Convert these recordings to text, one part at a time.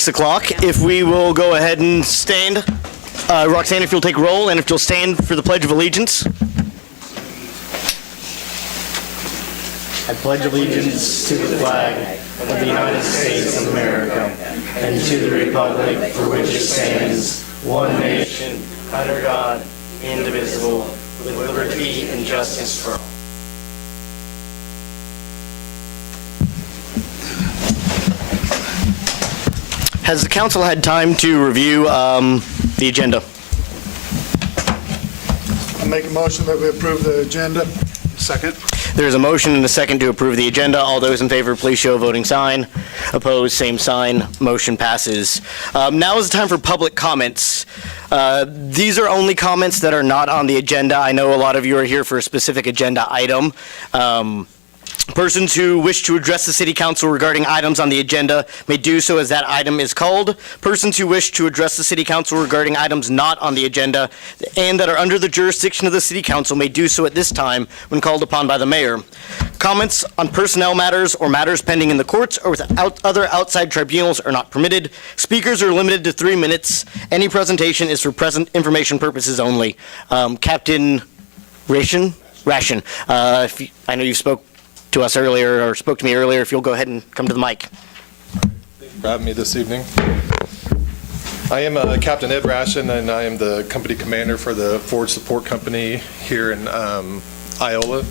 6 o'clock. If we will go ahead and stand. Roxanne, if you'll take roll, and if you'll stand for the Pledge of Allegiance. I pledge allegiance to the flag of the United States of America and to the republic for which it stands, one nation, under God, indivisible, with liberty and justice for all. Has the council had time to review the agenda? I make a motion that we approve the agenda. Second. There's a motion and a second to approve the agenda. All those in favor, please show a voting sign. Opposed, same sign. Motion passes. Now is the time for public comments. These are only comments that are not on the agenda. I know a lot of you are here for a specific agenda item. Persons who wish to address the City Council regarding items on the agenda may do so as that item is called. Persons who wish to address the City Council regarding items not on the agenda and that are under the jurisdiction of the City Council may do so at this time when called upon by the Mayor. Comments on personnel matters or matters pending in the courts or with other outside tribunals are not permitted. Speakers are limited to 3 minutes. Any presentation is for present information purposes only. Captain Ration, I know you spoke to us earlier, or spoke to me earlier. If you'll go ahead and come to the mic. Thank you for having me this evening. I am Captain Ed Ration, and I am the company commander for the Ford Support Company here in Iola.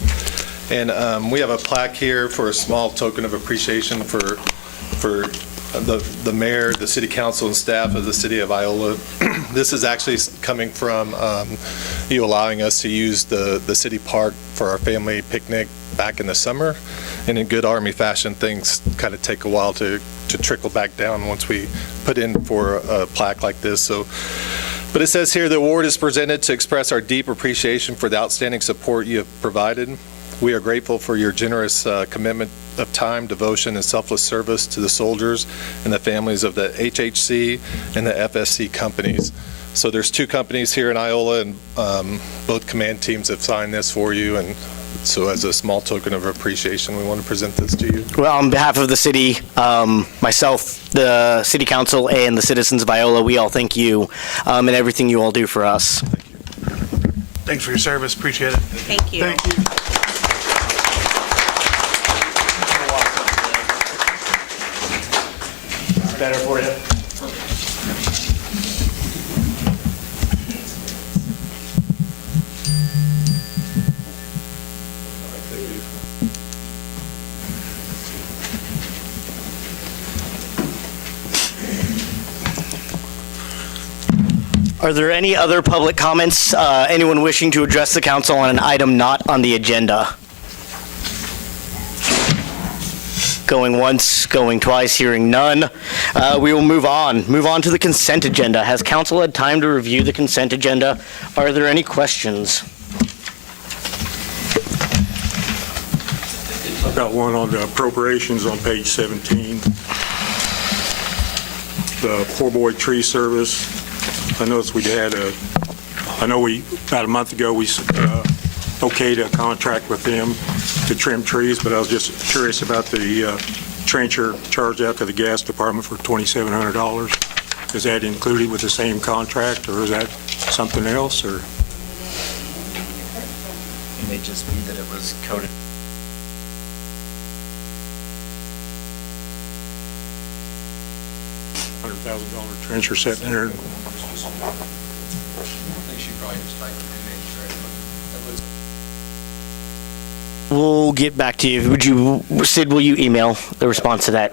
And we have a plaque here for a small token of appreciation for the mayor, the city council, and staff of the city of Iola. This is actually coming from you allowing us to use the city park for our family picnic back in the summer. And in good Army fashion, things kind of take a while to trickle back down once we put in for a plaque like this. But it says here, the award is presented to express our deep appreciation for the outstanding support you have provided. We are grateful for your generous commitment of time, devotion, and selfless service to the soldiers and the families of the HHC and the FSC companies. So there's 2 companies here in Iola, and both command teams have signed this for you. And so as a small token of appreciation, we want to present this to you. Well, on behalf of the city, myself, the City Council, and the citizens of Iola, we all thank you and everything you all do for us. Thanks for your service. Appreciate it. Thank you. Thank you. Better for you. Are there any other public comments? Anyone wishing to address the council on an item not on the agenda? Going once, going twice, hearing none. We will move on. Move on to the consent agenda. Has council had time to review the consent agenda? Are there any questions? I've got one on the appropriations on page 17. The Poor Boy Tree Service. I noticed about a month ago, we okayed a contract with them to trim trees, but I was just curious about the trencher charged out to the gas department for $2,700. Is that included with the same contract, or is that something else, or? It may just be that it was coded. $100,000 trencher sitting in there. We'll get back to you. Sid, will you email the response to that?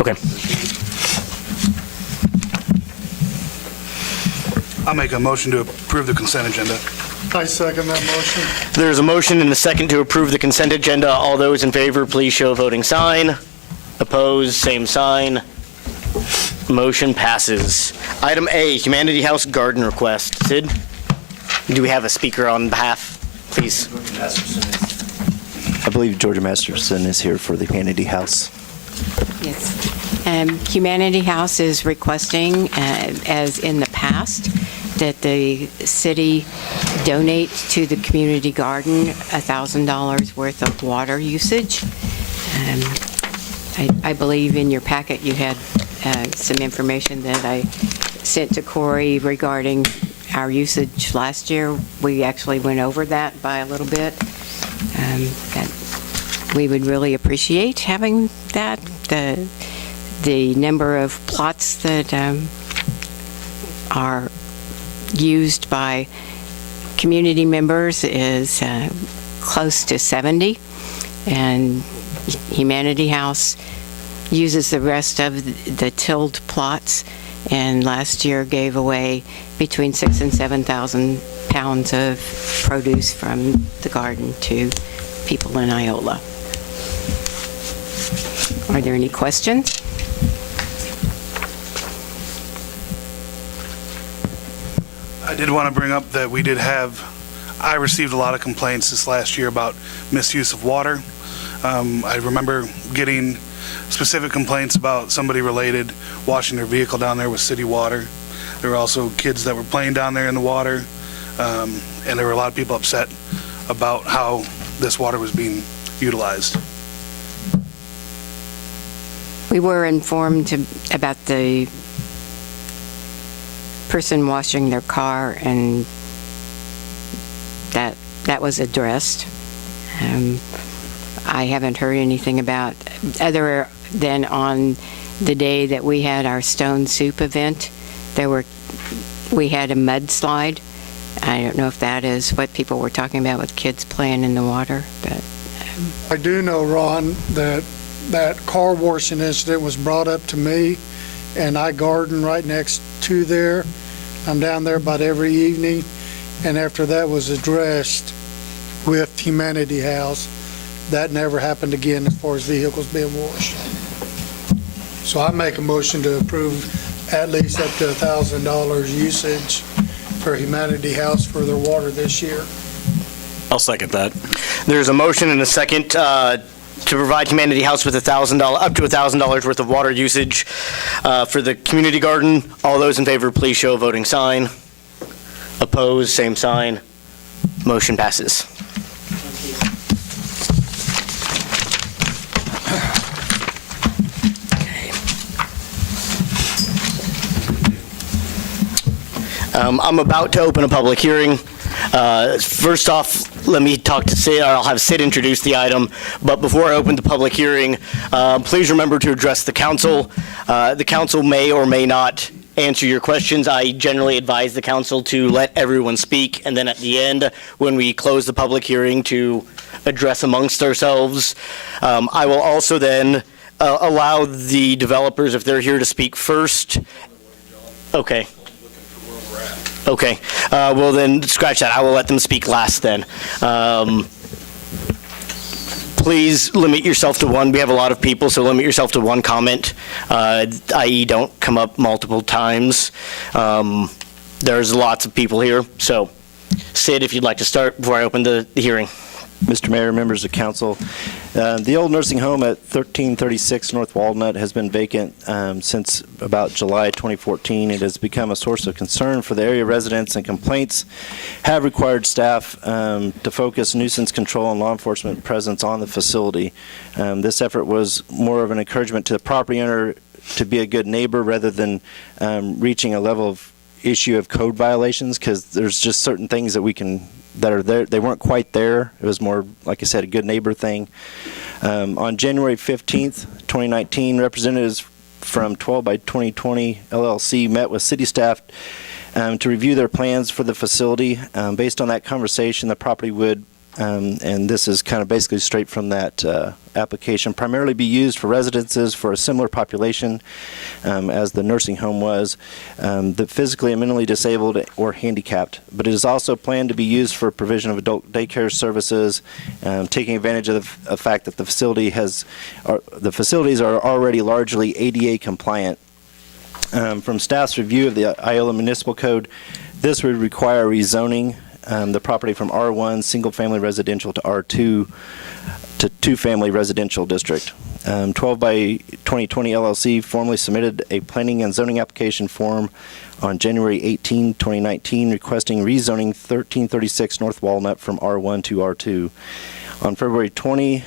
Okay. I'll make a motion to approve the consent agenda. I second that motion. There's a motion and a second to approve the consent agenda. All those in favor, please show a voting sign. Opposed, same sign. Motion passes. Item A, Humanity House garden request. Sid, do we have a speaker on behalf, please? I believe Georgia Masterson is here for the Humanity House. Yes. Humanity House is requesting, as in the past, that the city donate to the community garden $1,000 worth of water usage. I believe in your packet you had some information that I sent to Corey regarding our usage last year. We actually went over that by a little bit. That we would really appreciate having that. The number of plots that are used by community members is close to 70, and Humanity House uses the rest of the tilled plots, and last year gave away between 6,000 and 7,000 pounds of produce from the garden to people in Iola. Are there any questions? I did want to bring up that I received a lot of complaints this last year about misuse of water. I remember getting specific complaints about somebody related washing their vehicle down there with city water. There were also kids that were playing down there in the water, and there were a lot of people upset about how this water was being utilized. We were informed about the person washing their car, and that was addressed. I haven't heard anything about, other than on the day that we had our Stone Soup event, we had a mudslide. I don't know if that is what people were talking about with kids playing in the water, but I do know, Ron, that car washing incident was brought up to me, and I garden right next to there. I'm down there about every evening, and after that was addressed with Humanity House, that never happened again as far as vehicles being washed. So I make a motion to approve at least up to $1,000 usage for Humanity House for their water this year. I'll second that. There's a motion and a second to provide Humanity House with up to $1,000 worth of water usage for the community garden. All those in favor, please show a voting sign. Opposed, same sign. Motion passes. I'm about to open a public hearing. First off, let me talk to Sid, or I'll have Sid introduce the item. But before I open the public hearing, please remember to address the council. The council may or may not answer your questions. I generally advise the council to let everyone speak, and then at the end, when we close the public hearing, to address amongst ourselves. I will also then allow the developers, if they're here, to speak first. Okay. Okay, well then, scratch that. I will let them speak last then. Please limit yourself to one. We have a lot of people, so limit yourself to one comment, i.e. don't come up multiple times. There's lots of people here, so Sid, if you'd like to start before I open the hearing. Mr. Mayor, members of council, the old nursing home at 1336 North Walnut has been vacant since about July 2014. It has become a source of concern for the area residents, and complaints have required staff to focus nuisance control and law enforcement presence on the facility. This effort was more of an encouragement to the property owner to be a good neighbor rather than reaching a level of issue of code violations, because there's just certain things that are there. They weren't quite there. It was more, like I said, a good neighbor thing. On January 15th, 2019, representatives from 12 by 2020 LLC met with city staff to review their plans for the facility. Based on that conversation, the property would, and this is kind of basically straight from that application, primarily be used for residences for a similar population as the nursing home was, the physically and mentally disabled or handicapped. But it is also planned to be used for provision of adult daycare services, taking advantage of the fact that the facilities are already largely ADA compliant. From staff's review of the Iola Municipal Code, this would require rezoning the property from R1 single-family residential to R2 to two-family residential district. 12 by 2020 LLC formally submitted a planning and zoning application form on January 18, 2019, requesting rezoning 1336 North Walnut from R1 to R2. On February 20,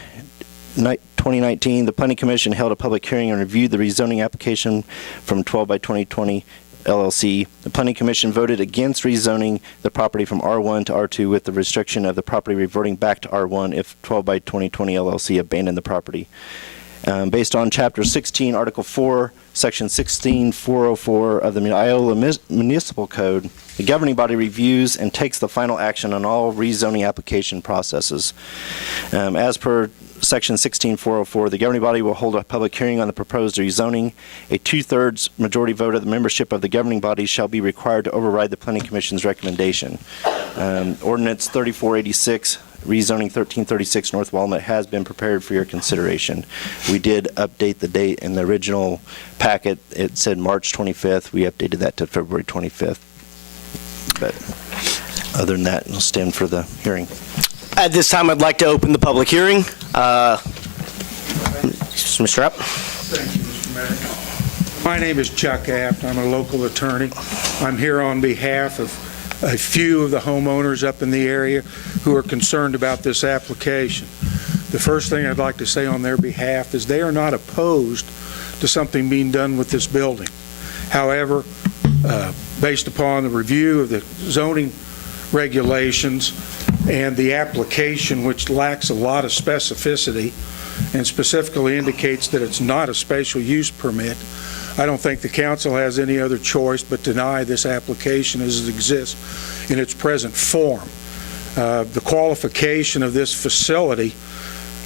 2019, the Planning Commission held a public hearing and reviewed the rezoning application from 12 by 2020 LLC. The Planning Commission voted against rezoning the property from R1 to R2 with the restriction of the property reverting back to R1 if 12 by 2020 LLC abandoned the property. Based on Chapter 16, Article 4, Section 16404 of the Iola Municipal Code, the governing body reviews and takes the final action on all rezoning application processes. As per Section 16404, the governing body will hold a public hearing on the proposed rezoning. A 2/3 majority vote of the membership of the governing body shall be required to override the Planning Commission's recommendation. Ordinance 3486, rezoning 1336 North Walnut, has been prepared for your consideration. We did update the date in the original packet. It said March 25th. We updated that to February 25th. But other than that, we'll stand for the hearing. At this time, I'd like to open the public hearing. Mr. Rapp. Thank you, Mr. Mayor. My name is Chuck Aft. I'm a local attorney. I'm here on behalf of a few of the homeowners up in the area who are concerned about this application. The first thing I'd like to say on their behalf is they are not opposed to something being done with this building. However, based upon the review of the zoning regulations and the application, which lacks a lot of specificity and specifically indicates that it's not a special use permit, I don't think the council has any other choice but deny this application as it exists in its present form. The qualification of this facility,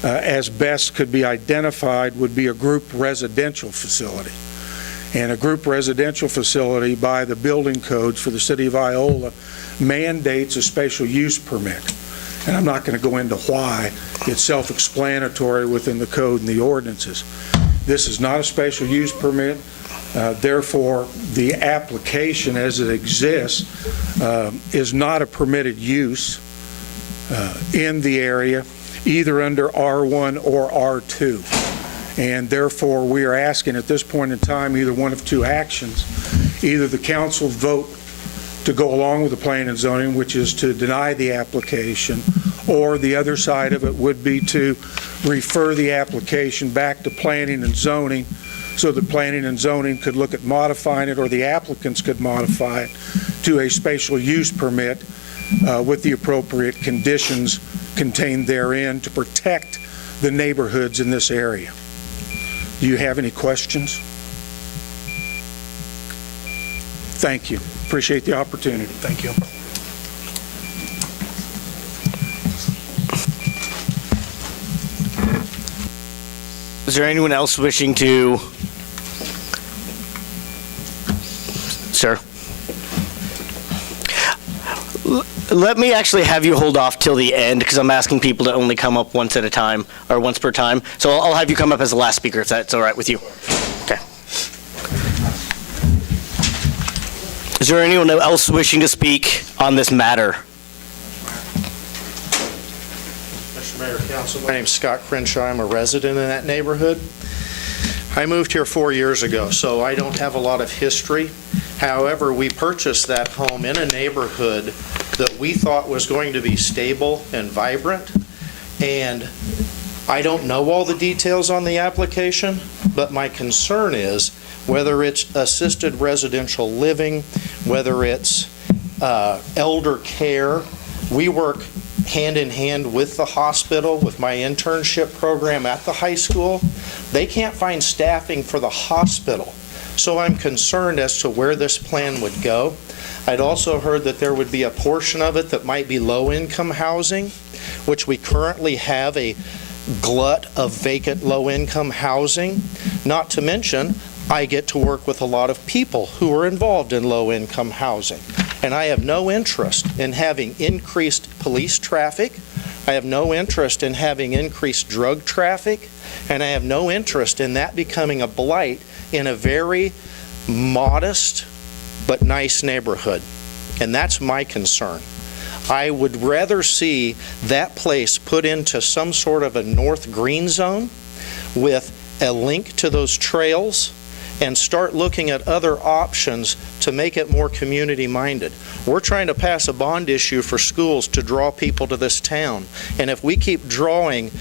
as best could be identified, would be a group residential facility. And a group residential facility by the building codes for the city of Iola mandates a special use permit. And I'm not going to go into why. It's self-explanatory within the code and the ordinances. This is not a special use permit. Therefore, the application as it exists is not a permitted use in the area, either under R1 or R2. And therefore, we are asking at this point in time either one of two actions. Either the council vote to go along with the planning and zoning, which is to deny the application, or the other side of it would be to refer the application back to planning and zoning so that planning and zoning could look at modifying it, or the applicants could modify it to a special use permit with the appropriate conditions contained therein to protect the neighborhoods in this area. Do you have any questions? Thank you. Appreciate the opportunity. Thank you. Is there anyone else wishing to? Sir? Let me actually have you hold off till the end, because I'm asking people to only come up once at a time, or once per time. So I'll have you come up as the last speaker, if that's all right with you. Okay. Is there anyone else wishing to speak on this matter? Mr. Mayor, Council, my name's Scott Crenshaw. I'm a resident in that neighborhood. I moved here 4 years ago, so I don't have a lot of history. However, we purchased that home in a neighborhood that we thought was going to be stable and vibrant. And I don't know all the details on the application, but my concern is whether it's assisted residential living, whether it's elder care. We work hand in hand with the hospital, with my internship program at the high school. They can't find staffing for the hospital. So I'm concerned as to where this plan would go. I'd also heard that there would be a portion of it that might be low-income housing, which we currently have a glut of vacant low-income housing. Not to mention, I get to work with a lot of people who are involved in low-income housing. And I have no interest in having increased police traffic. I have no interest in having increased drug traffic. And I have no interest in that becoming a blight in a very modest but nice neighborhood. And that's my concern. I would rather see that place put into some sort of a north green zone with a link to those trails and start looking at other options to make it more community-minded. We're trying to pass a bond issue for schools to draw people to this town. And if we keep drawing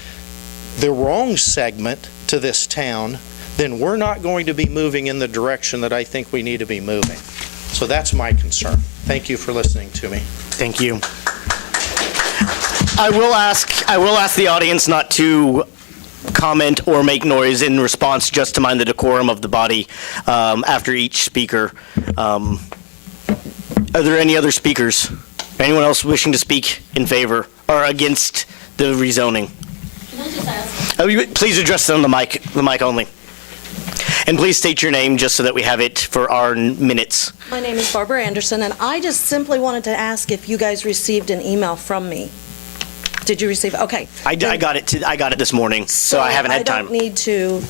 the wrong segment to this town, then we're not going to be moving in the direction that I think we need to be moving. So that's my concern. Thank you for listening to me. Thank you. I will ask the audience not to comment or make noise in response, just to mind the decorum of the body after each speaker. Are there any other speakers? Anyone else wishing to speak in favor or against the rezoning? Can I just ask? Please address it on the mic only. And please state your name just so that we have it for our minutes. My name is Barbara Anderson, and I just simply wanted to ask if you guys received an email from me. Did you receive? Okay. I got it this morning, so I haven't had time. I don't need to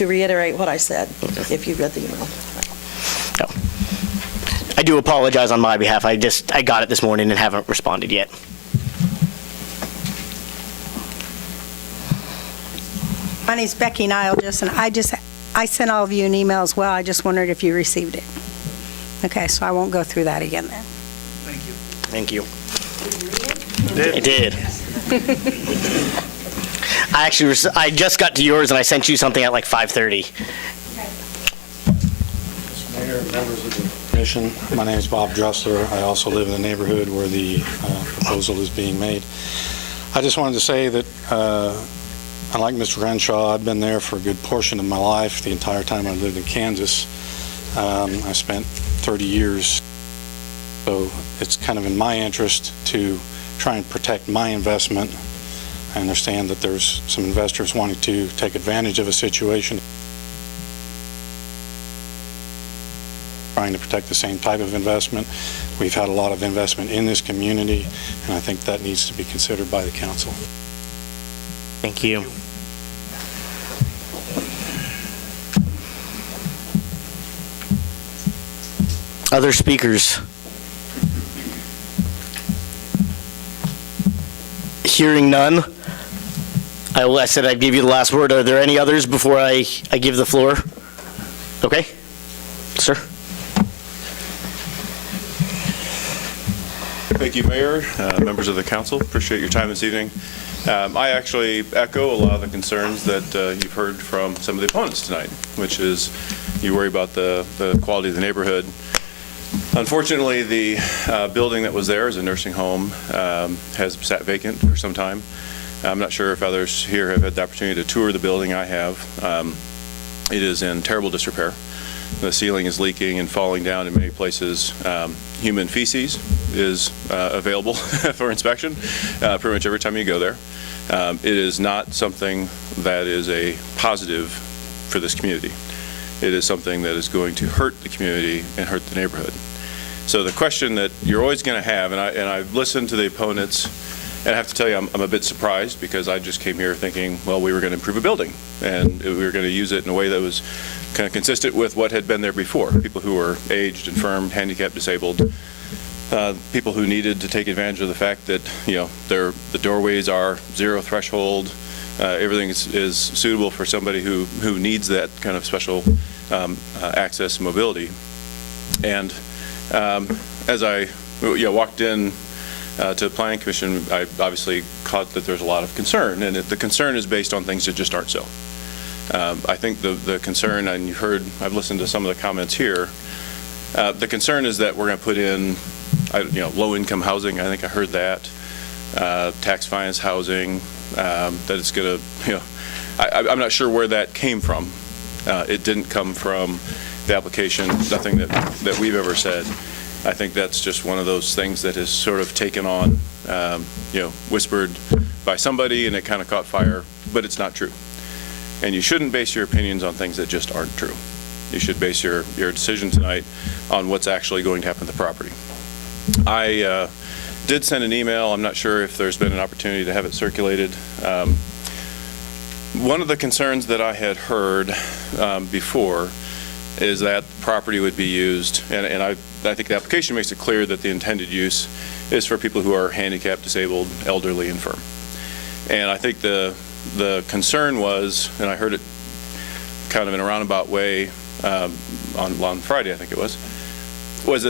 reiterate what I said, if you read the email. No. I do apologize on my behalf. I got it this morning and haven't responded yet. My name's Becky Niles, and I sent all of you an email as well. I just wondered if you received it. Okay, so I won't go through that again then. Thank you. I did. I just got to yours and I sent you something at like 5:30. Mayor, members of the commission, my name is Bob Dressler. I also live in the neighborhood where the proposal is being made. I just wanted to say that unlike Mr. Renshaw, I've been there for a good portion of my life, the entire time I lived in Kansas. I spent 30 years, so it's kind of in my interest to try and protect my investment. I understand that there's some investors wanting to take advantage of a situation, trying to protect the same type of investment. We've had a lot of investment in this community, and I think that needs to be considered by the council. Thank you. Other speakers? Hearing none, I said I'd give you the last word. Are there any others before I give the floor? Okay, sir. Thank you, Mayor, members of the council. Appreciate your time this evening. I actually echo a lot of the concerns that you've heard from some of the opponents tonight, which is you worry about the quality of the neighborhood. Unfortunately, the building that was there as a nursing home has sat vacant for some time. I'm not sure if others here have had the opportunity to tour the building. I have. It is in terrible disrepair. The ceiling is leaking and falling down in many places. Human feces is available for inspection pretty much every time you go there. It is not something that is a positive for this community. It is something that is going to hurt the community and hurt the neighborhood. So the question that you're always going to have, and I've listened to the opponents, and I have to tell you, I'm a bit surprised because I just came here thinking, well, we were going to improve a building and we were going to use it in a way that was kind of consistent with what had been there before. People who were aged, infirmed, handicapped, disabled, people who needed to take advantage of the fact that, you know, the doorways are zero threshold. Everything is suitable for somebody who needs that kind of special access and mobility. And as I walked in to the Planning Commission, I obviously caught that there's a lot of concern, and the concern is based on things that just aren't so. I think the concern, and you've heard, I've listened to some of the comments here, the concern is that we're going to put in, low-income housing. I think I heard that. Tax finance housing, that it's going to, I'm not sure where that came from. It didn't come from the application, nothing that we've ever said. I think that's just one of those things that is sort of taken on, whispered by somebody, and it kind of caught fire, but it's not true. And you shouldn't base your opinions on things that just aren't true. You should base your decision tonight on what's actually going to happen to the property. I did send an email. I'm not sure if there's been an opportunity to have it circulated. One of the concerns that I had heard before is that the property would be used, and I think the application makes it clear that the intended use is for people who are handicapped, disabled, elderly, infirm. And I think the concern was, and I heard it kind of in a roundabout way on Friday, I think it was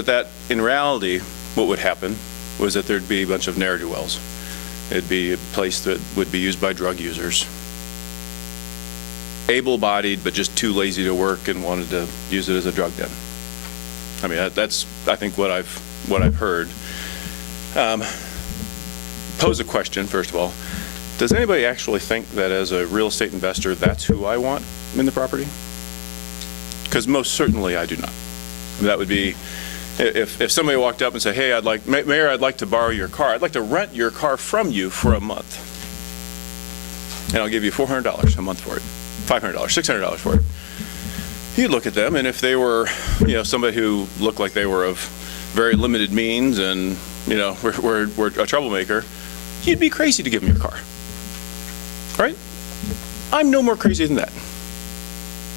that in reality, what would happen was that there'd be a bunch of ne'er-do-wells. It'd be a place that would be used by drug users, able-bodied but just too lazy to work and wanted to use it as a drug den. I mean, that's, I think, what I've heard. Pose a question, first of all. Does anybody actually think that as a real estate investor, that's who I want in the property? Because most certainly I do not. That would be, if somebody walked up and said, hey, Mayor, I'd like to borrow your car. I'd like to rent your car from you for a month. And I'll give you $400 a month for it, $500, $600 for it. You'd look at them, and if they were, somebody who looked like they were of very limited means and, were a troublemaker, you'd be crazy to give them your car, right? I'm no more crazy than that.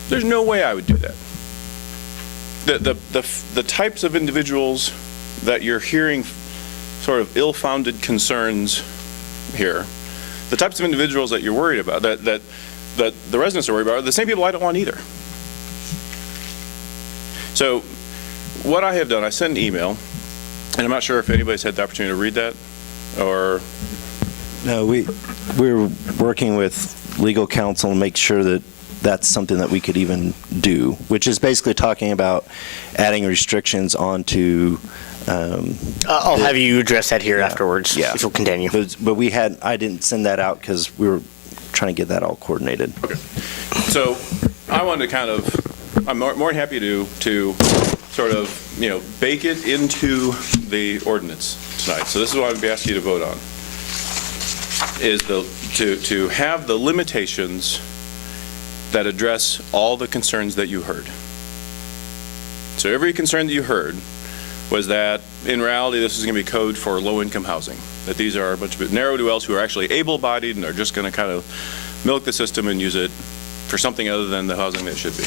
There's no way I would do that. The types of individuals that you're hearing sort of ill-founded concerns here, the types of individuals that you're worried about, that the residents are worried about, are the same people I don't want either. So what I have done, I sent an email, and I'm not sure if anybody's had the opportunity to read that, or... No, we're working with legal counsel to make sure that that's something that we could even do, which is basically talking about adding restrictions onto... I'll have you address that here afterwards, yeah. if you'll continue. But I didn't send that out because we were trying to get that all coordinated. Okay. So I wanted to I'm more than happy to sort of, bake it into the ordinance tonight. So this is what I would be asking you to vote on, is to have the limitations that address all the concerns that you heard. So every concern that you heard was that, in reality, this is going to be code for low-income housing, that these are a bunch of narrow-do-wells who are actually able-bodied and are just going to kind of milk the system and use it for something other than the housing that it should be.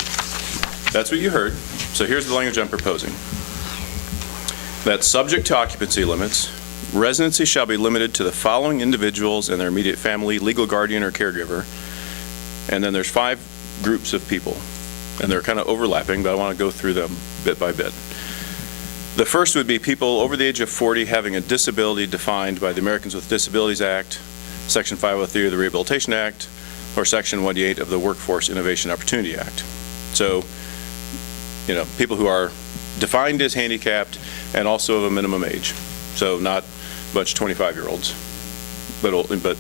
That's what you heard. So here's the language I'm proposing. That subject to occupancy limits, residency shall be limited to the following individuals and their immediate family, legal guardian, or caregiver. And then there's 5 groups of people, and they're kind of overlapping, but I want to go through them bit by bit. The first would be people over the age of 40 having a disability defined by the Americans with Disabilities Act, Section 503 of the Rehabilitation Act, or Section 188 of the Workforce Innovation Opportunity Act. So, people who are defined as handicapped and also of a minimum age. So not a bunch of 25-year-olds, but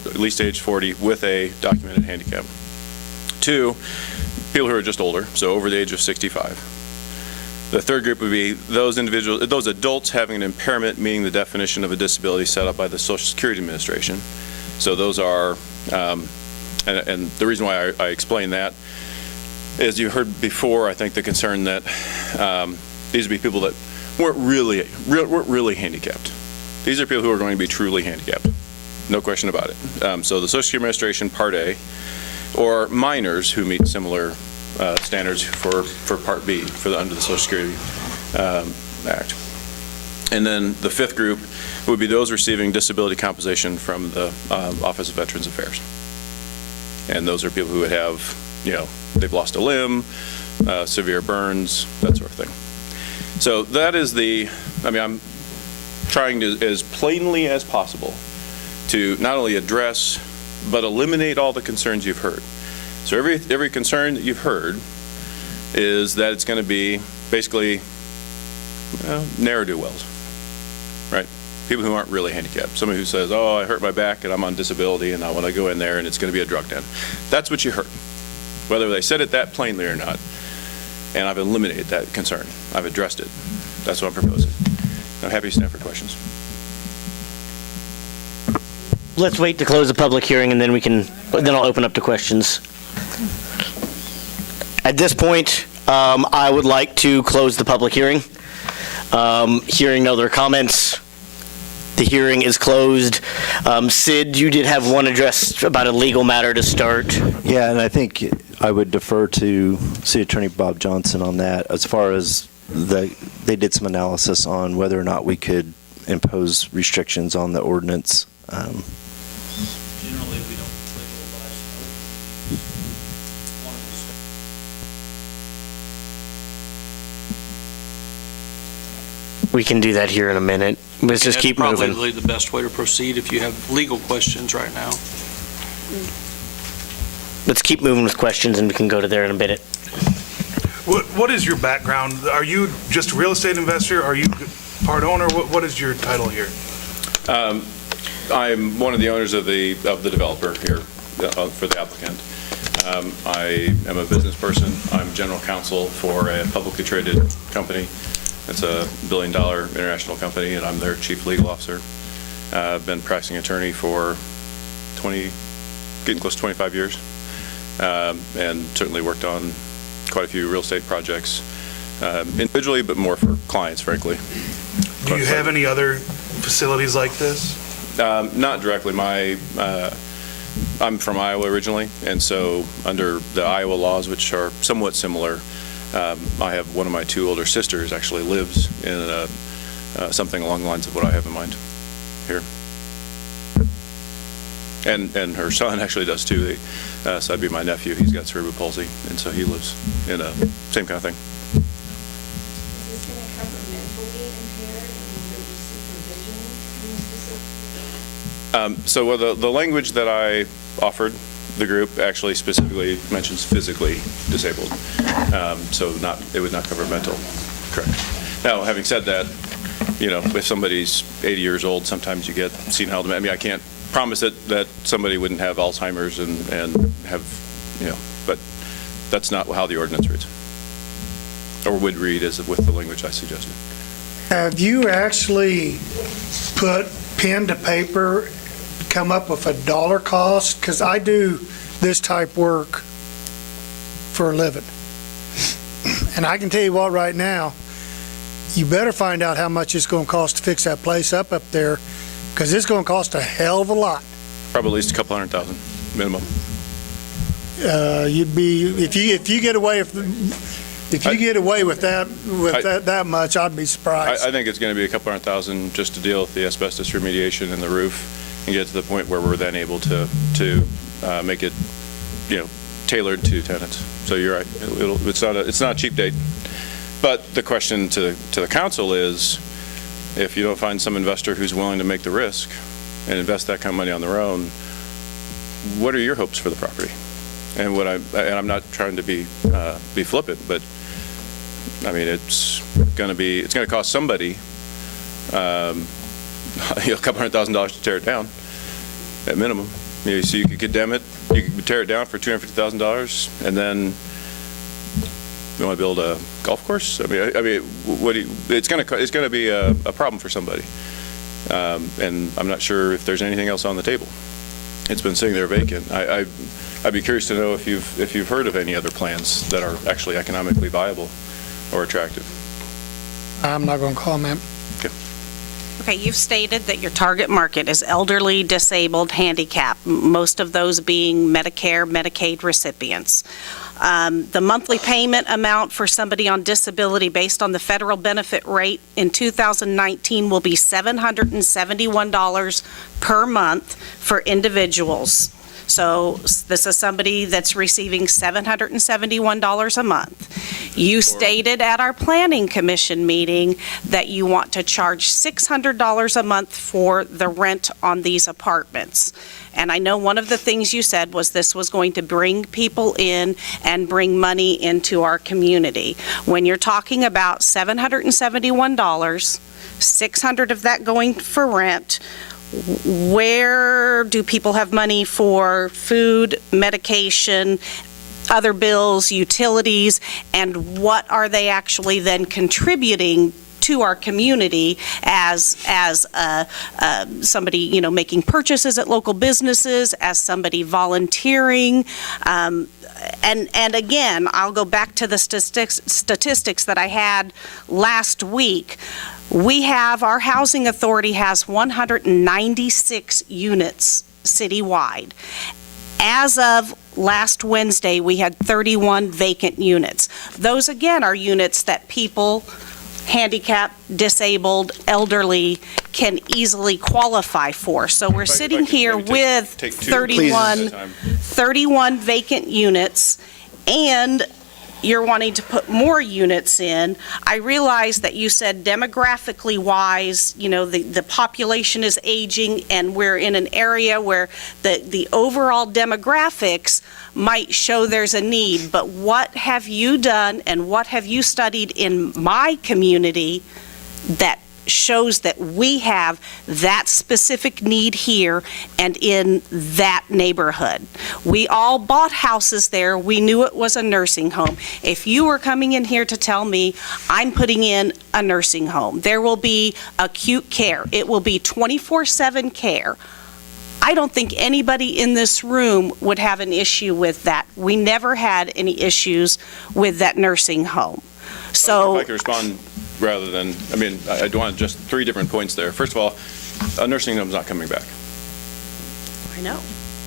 at least age 40 with a documented handicap. 2, people who are just older, so over the age of 65. The third group would be those adults having an impairment meeting the definition of a disability set up by the Social Security Administration. So those are, and the reason why I explain that is you heard before, I think, the concern that these would be people that weren't really handicapped. These are people who are going to be truly handicapped, no question about it. So the Social Security Administration Part A, or minors who meet similar standards for Part B under the Social Security Act. And then the 5th group would be those receiving disability compensation from the Office of Veterans Affairs. And those are people who would have, they've lost a limb, severe burns, that sort of thing. So that is I'm trying to, as plainly as possible, to not only address, but eliminate all the concerns you've heard. So every concern that you've heard is that it's going to be basically ne'er-do-wells, right? People who aren't really handicapped. Somebody who says, oh, I hurt my back and I'm on disability and I want to go in there and it's going to be a drug den. That's what you heard, whether they said it that plainly or not. And I've eliminated that concern. I've addressed it. That's what I'm proposing. I'm happy to stand for questions. Let's wait to close the public hearing, and then I'll open up to questions. At this point, I would like to close the public hearing. Hearing no other comments, the hearing is closed. Sid, you did have one address about a legal matter to start. Yeah, and I think I would defer to City Attorney Bob Johnson on that, as far as they did some analysis on whether or not we could impose restrictions on the ordinance. Generally, we don't legal advice. We can do that here in a minute. Let's just keep moving. That's probably the best way to proceed if you have legal questions right now. let's keep moving with questions, and we can go to there in a minute. What is your background? Are you just a real estate investor? Are you part owner? What is your title here? I'm one of the owners of the developer here for the applicant. I am a business person. I'm general counsel for a publicly traded company. It's a $1 billion international company, and I'm their chief legal officer. I've been practicing attorney for getting close to 25 years, and certainly worked on quite a few real estate projects individually, but more for clients, frankly. Do you have any other facilities like this? Not directly. I'm from Iowa originally, and so under the Iowa laws, which are somewhat similar, I have one of my two older sisters actually lives in something along the lines of what I have in mind here. And her son actually does too. So that'd be my nephew. He's got cerebral palsy, and so he lives in a same kind of thing. Is this going to cover mentally impaired and will there be supervision in this? So the language that I offered the group actually specifically mentions physically disabled. So it would not cover mental. Correct. Now, having said that, if somebody's 80 years old, sometimes you get senile dementia. I mean, I can't promise that somebody wouldn't have Alzheimer's and have, but that's not how the ordinance reads, or would read as with the language I suggested. Have you actually put pen to paper, come up with a dollar cost? Because I do this type work for a living. And I can tell you what, right now, you better find out how much it's going to cost to fix that place up there, because it's going to cost a hell of a lot. Probably at least a couple $100,000 minimum. You'd be, if you get away with that much, I'd be surprised. I think it's going to be a couple $100,000 just to deal with the asbestos remediation in the roof and get to the point where we're then able to make it, tailored to tenants. So you're right. It's not a cheap date. But the question to the council is, if you don't find some investor who's willing to make the risk and invest that kind of money on their own, what are your hopes for the property? And I'm not trying to be flippant, but I mean, it's going to cost somebody a couple $100,000 to tear it down at minimum. So you could condemn it, you could tear it down for $250,000, and then you want to build a golf course? I mean, it's going to be a problem for somebody, and I'm not sure if there's anything else on the table. It's been sitting there vacant. I'd be curious to know if you've heard of any other plans that are actually economically viable or attractive. I'm not going to comment. Okay, you've stated that your target market is elderly, disabled, handicapped, most of those being Medicare, Medicaid recipients. The monthly payment amount for somebody on disability based on the federal benefit rate in 2019 will be $771 per month for individuals. So this is somebody that's receiving $771 a month. You stated at our Planning Commission meeting that you want to charge $600 a month for the rent on these apartments. And I know one of the things you said was this was going to bring people in and bring money into our community. When you're talking about $771, $600 of that going for rent, where do people have money for food, medication, other bills, utilities, and what are they actually then contributing to our community as somebody, making purchases at local businesses, as somebody volunteering? And again, I'll go back to the statistics that I had last week. Our housing authority has 196 units citywide. As of last Wednesday, we had 31 vacant units. Those, again, are units that people, handicapped, disabled, elderly, can easily qualify for. So we're sitting here with 31 vacant units, and you're wanting to put more units in. I realize that you said demographically wise, the population is aging, and we're in an area where the overall demographics might show there's a need, but what have you done and what have you studied in my community that shows that we have that specific need here and in that neighborhood? We all bought houses there. We knew it was a nursing home. If you were coming in here to tell me I'm putting in a nursing home, there will be acute care. It will be 24/7 care. I don't think anybody in this room would have an issue with that. We never had any issues with that nursing home. So If I could respond rather than, I want just 3 different points there. First of all, a nursing home's not coming back. I know.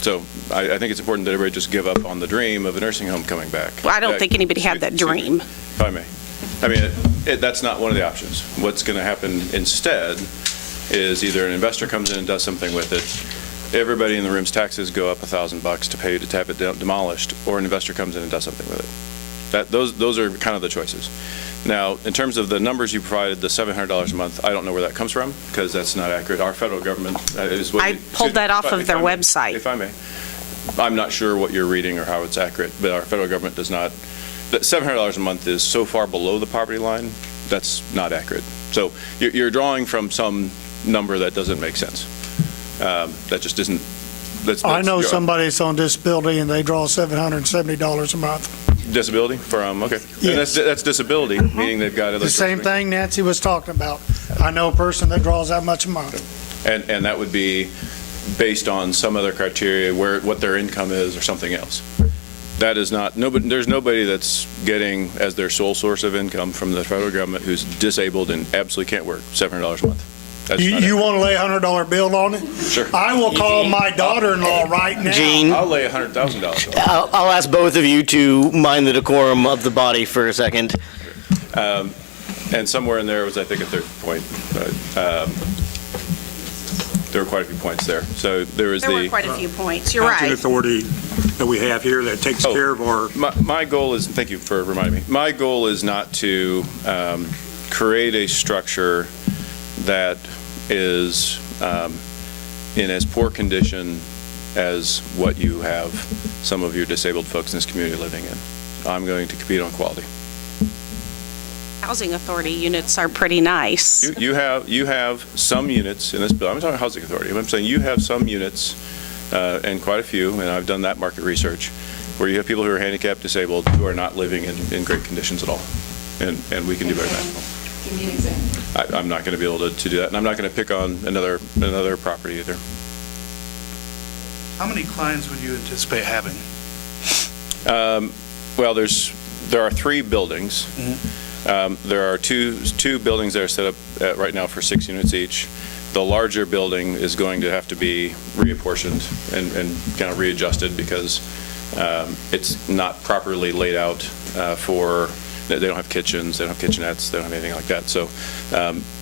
So I think it's important that everybody just give up on the dream of a nursing home coming back. Well, I don't think anybody had that dream. If I may. That's not one of the options. What's going to happen instead is either an investor comes in and does something with it, everybody in the room's taxes go up $1,000 to pay to have it demolished, or an investor comes in and does something with it. Those are kind of the choices. Now, in terms of the numbers you provided, the $700 a month, I don't know where that comes from, because that's not accurate. Our federal government is what I pulled that off of their website. If I may. I'm not sure what you're reading or how it's accurate, but our federal government does not. The $700 a month is so far below the poverty line, that's not accurate. So you're drawing from some number that doesn't make sense. That just isn't. I know somebody that's on disability and they draw $770 a month. Disability from, okay. Yes. And that's disability, meaning they've got other. The same thing Nancy was talking about. I know a person that draws that much a month. And that would be based on some other criteria, what their income is or something else. That is not, there's nobody that's getting as their sole source of income from the federal government who's disabled and absolutely can't work $700 a month. You want to lay a $100 bill on it? Sure. I will call my daughter-in-law right now. Gene, I'll lay $100,000. I'll ask both of you to mind the decorum of the body for a second. And somewhere in there was, I think, a third point. There were quite a few points there. So there was There were quite a few points. You're Housing right. authority that we have here that takes care of our. My goal is, thank you for reminding me, my goal is not to create a structure that is in as poor condition as what you have some of your disabled folks in this community living in. I'm going to compete on quality. Housing authority units are pretty nice. You have some units in this bill. I'm talking housing authority. I'm saying you have some units, and quite a few, and I've done that market research, where you have people who are handicapped, disabled, who are not living in great conditions at all, and we can do better than that. Give me an example. I'm not going to be able to do that, and I'm not going to pick on another property either. How many clients would you anticipate having? Well, there are 3 buildings. There are two buildings that are set up right now for 6 units each. The larger building is going to have to be reapportioned and kind of readjusted because it's not properly laid out for. They don't have kitchens, they don't have kitchenettes, they don't have anything like that. So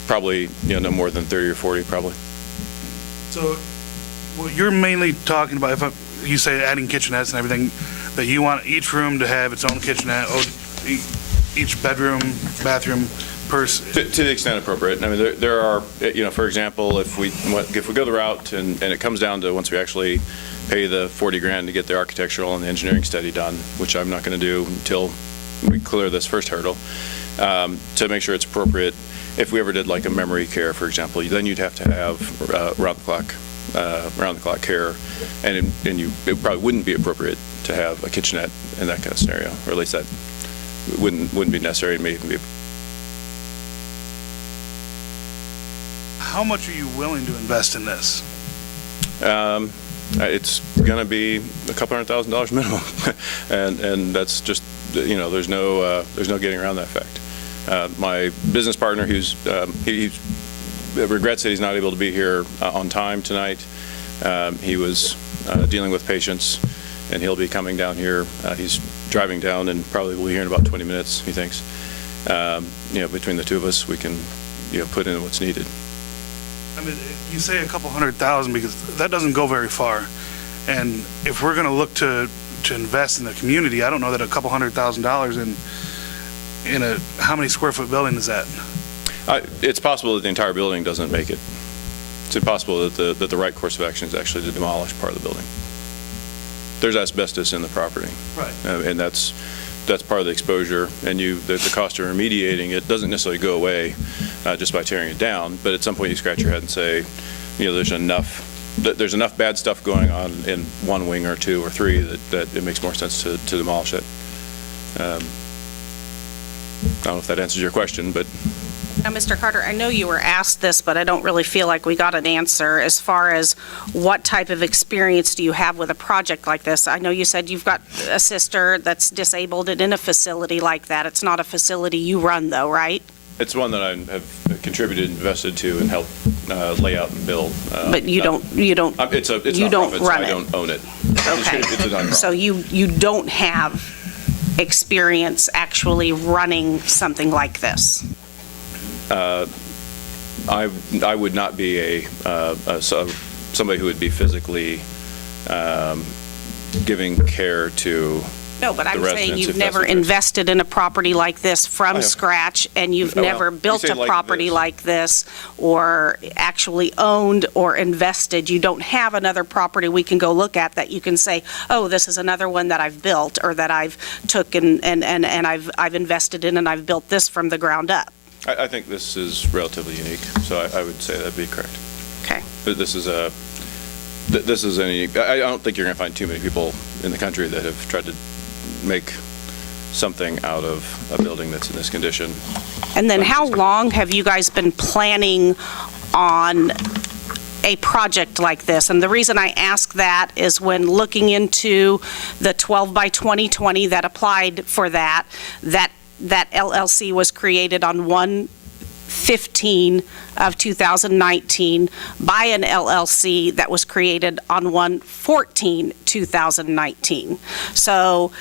probably no more than 30 or 40 probably. So what you're mainly talking about, if you say adding kitchenettes and everything, that you want each room to have its own kitchenette, each bedroom, bathroom, To the extent appropriate. I mean, there are, for example, if we go the route and it comes down to once we actually pay the $40,000 to get the architectural and the engineering study done, which I'm not going to do until we clear this first hurdle, to make sure it's appropriate. If we ever did like a memory care, for example, then you'd have to have round the clock care, and it probably wouldn't be appropriate to have a kitchenette in that kind of scenario, or at least that wouldn't be necessary. It may even be. How much are you willing to invest in this? It's going to be a couple $100,000 minimum, and that's just there's no getting around that fact. My business partner, he regrets that he's not able to be here on time tonight. He was dealing with patients, and he'll be coming down here. He's driving down, and probably will be here in about 20 minutes. He thinks. Between the two of us, we can put in what's needed. I mean, you say a couple $100,000 because that doesn't go very far. And if we're going to look to to invest in the community. I don't know that a couple $100,000 in a, how many square foot building is that? It's possible that the entire building doesn't make it. It's impossible that the right course of action is actually to demolish part of the building. There's asbestos in the property. Right. And that's part of the exposure, and the cost of remediating it doesn't necessarily go away just by tearing it down, but at some point you scratch your head and say, there's enough bad stuff going on in one wing or two or three that it makes more sense to demolish it. I don't know if that answers your question, but. Now, Mr. Carter, I know you were asked this, but I don't really feel like we got an answer as far as what type of experience do you have with a project like this? I know you said you've got a sister that's disabled and in a facility like that. It's not a facility you run, though, right? It's one that I have contributed, invested to, and helped lay out and build. But you don't It's you not don't profit, run so I it. don't own it. Okay. It's a nonprofit. So you don't have experience actually running something like this? I would not be somebody who would be physically giving care to. No, but I'm the saying residents, you've if that's never the case. invested in a property like this from scratch, and you've Well, never you built say a like property this. like this, or actually owned or invested. You don't have another property we can go look at that you can say, oh, this is another one that I've built, or that I've took and I've invested in, and I've built this from the ground up. I think this is relatively unique, so I would say that'd be correct. Okay. But this is a unique. I don't think you're going to find too many people in the country that have tried to make something out of a building that's in this condition. And then how long have you guys been planning on a project like this? And the reason I ask that is when looking into the 12 by 2020 that applied for that LLC was created on 1/15 of 2019 by an LLC that was created on 1/14, 2019. So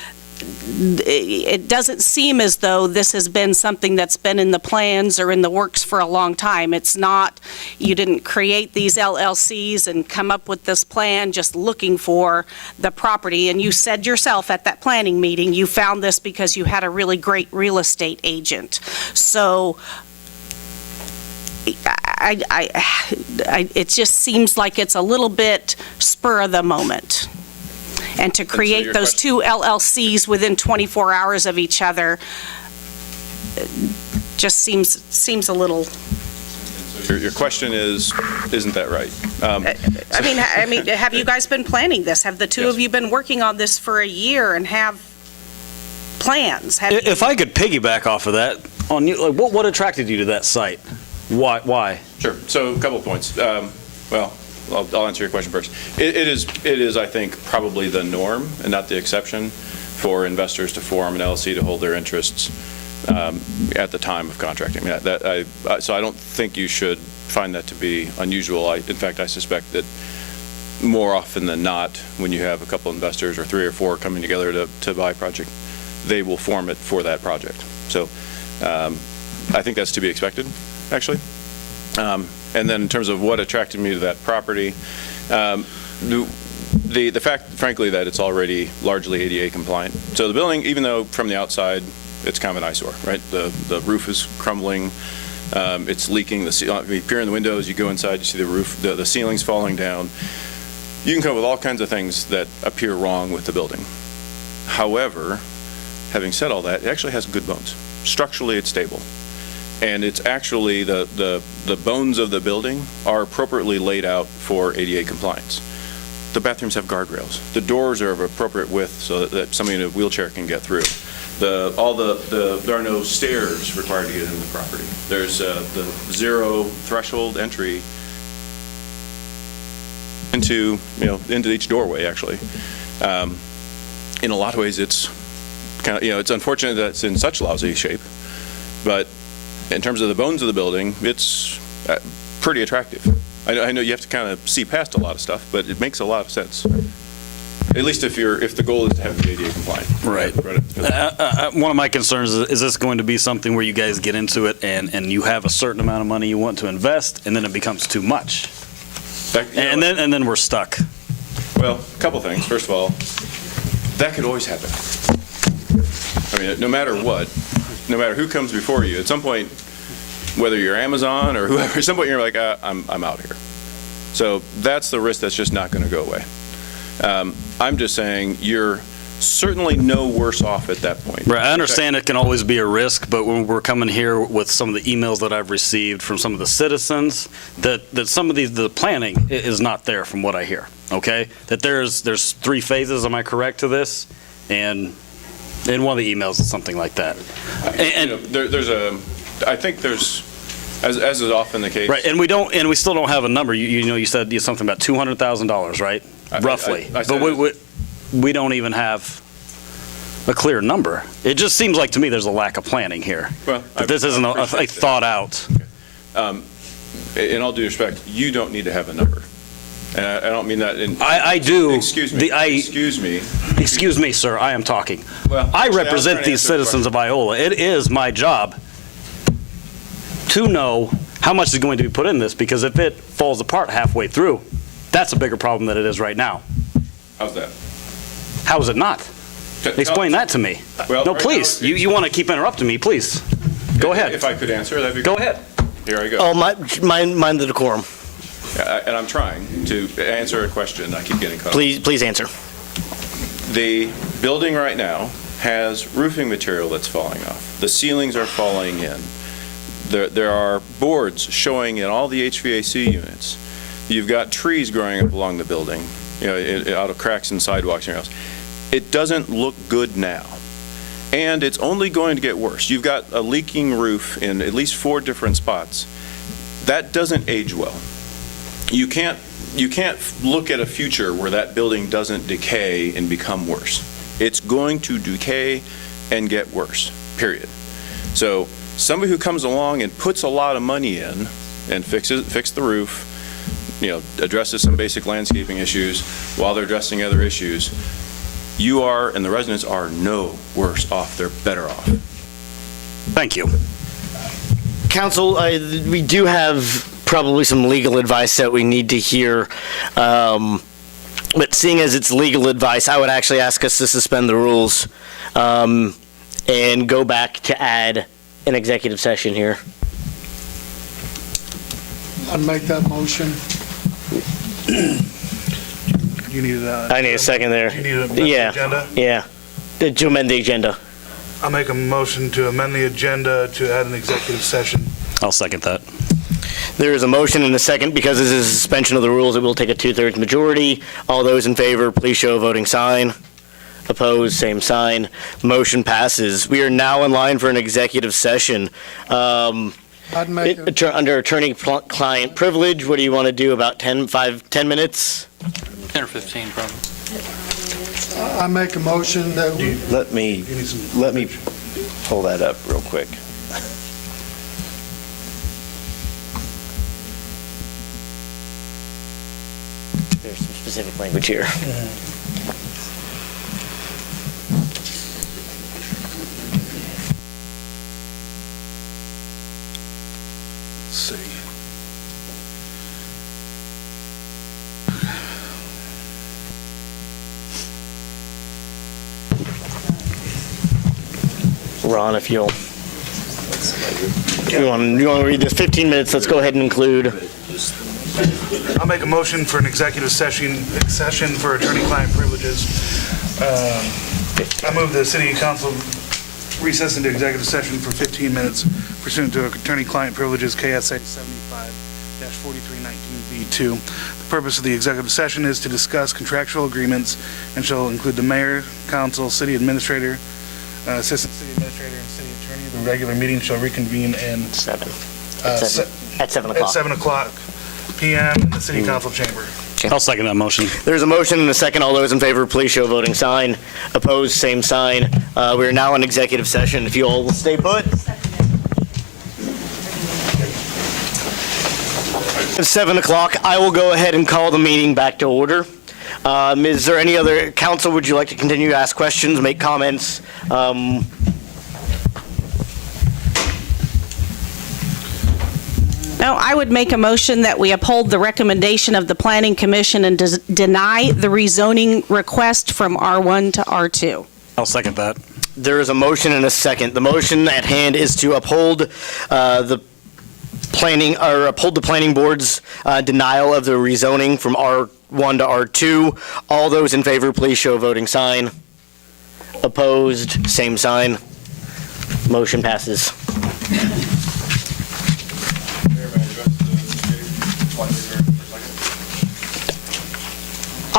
it doesn't seem as though this has been something that's been in the plans or in the works for a long time. It's not, you didn't create these LLCs and come up with this plan just looking for the property. And you said yourself at that planning meeting, you found this because you had a really great real estate agent. So it just seems like it's a little bit spur of the moment. And to create those two LLCs within 24 hours of each other just seems a little. Your question is, isn't that right? I mean, have you guys been planning this? Have the two of you been working on this for a year and have plans? If I could piggyback off of that, what attracted you to that site? Why? Sure. So a couple of points. I'll answer your question first. It is, I think, probably the norm and not the exception for investors to form an LLC to hold their interests at the time of contracting. So I don't think you should find that to be unusual. In fact, I suspect that more often than not, when you have a couple investors or 3 or 4 coming together to buy a project, they will form it for that project. So I think that's to be expected, actually. And then in terms of what attracted me to that property, the fact, frankly, that it's already largely ADA compliant. So the building, even though from the outside it's kind of an eyesore, right? The roof is crumbling, it's leaking. You peer in the windows, you go inside, you see the roof, the ceiling's falling down. You can come up with all kinds of things that appear wrong with the building. However, having said all that, it actually has good bones. Structurally, it's stable. And it's actually, the bones of the building are appropriately laid out for ADA compliance. The bathrooms have guardrails. The doors are of appropriate width so that somebody in a wheelchair can get through. There are no stairs required to get into the property. There's the 0 threshold entry into each doorway, actually. In a lot of ways, it's kind of, it's unfortunate that it's in such lousy shape, but in terms of the bones of the building, it's pretty attractive. I know you have to kind of see past a lot of stuff, but it makes a lot of sense. At least if the goal is to have it ADA compliant. Right. One of my concerns is this going to be something where you guys get into it and you have a certain amount of money you want to invest, and then it becomes too much, and then we're stuck. Well, a couple things. First of all, That could always happen. I mean, no matter what, no matter who comes before you, at some point, whether you're Amazon or whoever, at some point you're like, I'm out here. So that's the risk that's just not going to go away. I'm just saying you're certainly no worse off at that point. Right, I understand it can always be a risk, but when we're coming here with some of the emails that I've received from some of the citizens, that some of the planning is not there from what I hear, okay? That there's 3 phases, am I correct to this? And in one of the emails, it's something like that. And I think there's, as is often the case. right, and we still don't have a number. You said something about $200,000, right? Roughly. I said But we don't even have a clear number. It just seems like to me there's a lack of planning here. Well, That this isn't a thought out. In all due respect, you don't need to have a number. And I don't mean that in. I do. Excuse me. Excuse me, sir, I am talking. Well, I actually, represent these citizens of Iola. It is my job to know how much is going to be put in this, because if it falls apart halfway through, that's a bigger problem than it is right now. How's that? How is it not? Explain that to me. Well, No, right please. now, You want to keep interrupting me, please. Go ahead. If I could answer, that'd be Go great. ahead. Here I go. Oh, mind the decorum. And I'm trying to answer a question. I keep getting cut off. Please answer. The building right now has roofing material that's falling off. The ceilings are falling in. There are boards showing in all the HVAC units. You've got trees growing up along the building, out of cracks in sidewalks and everything else. It doesn't look good now. And it's only going to get worse. You've got a leaking roof in at least 4 different spots. That doesn't age well. You can't look at a future where that building doesn't decay and become worse. It's going to decay and get worse, period. So somebody who comes along and puts a lot of money in and fix the roof, addresses some basic landscaping issues while they're addressing other issues, you are, and the residents are, no worse off. They're better off. Thank you. Council, we do have probably some legal advice that we need to hear. But seeing as it's legal advice, I would actually ask us to suspend the rules and go back to add an executive session here. I'd make that motion. You need I need a second there. You need to amend the agenda? Yeah. To amend the agenda. I'll make a motion to amend the agenda to add an executive session. I'll second that. There is a motion and a second. Because this is a suspension of the rules, it will take a 2/3 majority. All those in favor, please show a voting sign. Opposed, same sign. Motion passes. We are now in line for an executive session. I'd make it. Under attorney-client privilege, what do you want to do, about 10 minutes? 10 or 15, probably. I make a motion that we, Let me pull that up real quick. There's some specific language here. Let's see. Ron, if you'll. You want to read this? 15 minutes, let's go ahead and include. I'll make a motion for an executive session for attorney-client privileges. I move the city council recess into executive session for 15 minutes pursuant to attorney-client privileges KSA 75-4319B2. The purpose of the executive session is to discuss contractual agreements and shall include the mayor, council, city administrator, assistant city administrator, and city attorney. The regular meeting shall reconvene in At 7 o'clock. at 7 o'clock PM in the city council chamber. I'll second that motion. There's a motion and a second. All those in favor, please show a voting sign. Opposed, same sign. We are now in executive session. If you all will stay put. It's 7 o'clock. I will go ahead and call the meeting back to order. Is there any other, council, would you like to continue to ask questions, make comments? No, I would make a motion that we uphold the recommendation of the Planning Commission and deny the rezoning request from R1 to R2. I'll second that. There is a motion and a second. The motion at hand is to uphold the planning board's denial of the rezoning from R1 to R2. All those in favor, please show a voting sign. Opposed, same sign. Motion passes.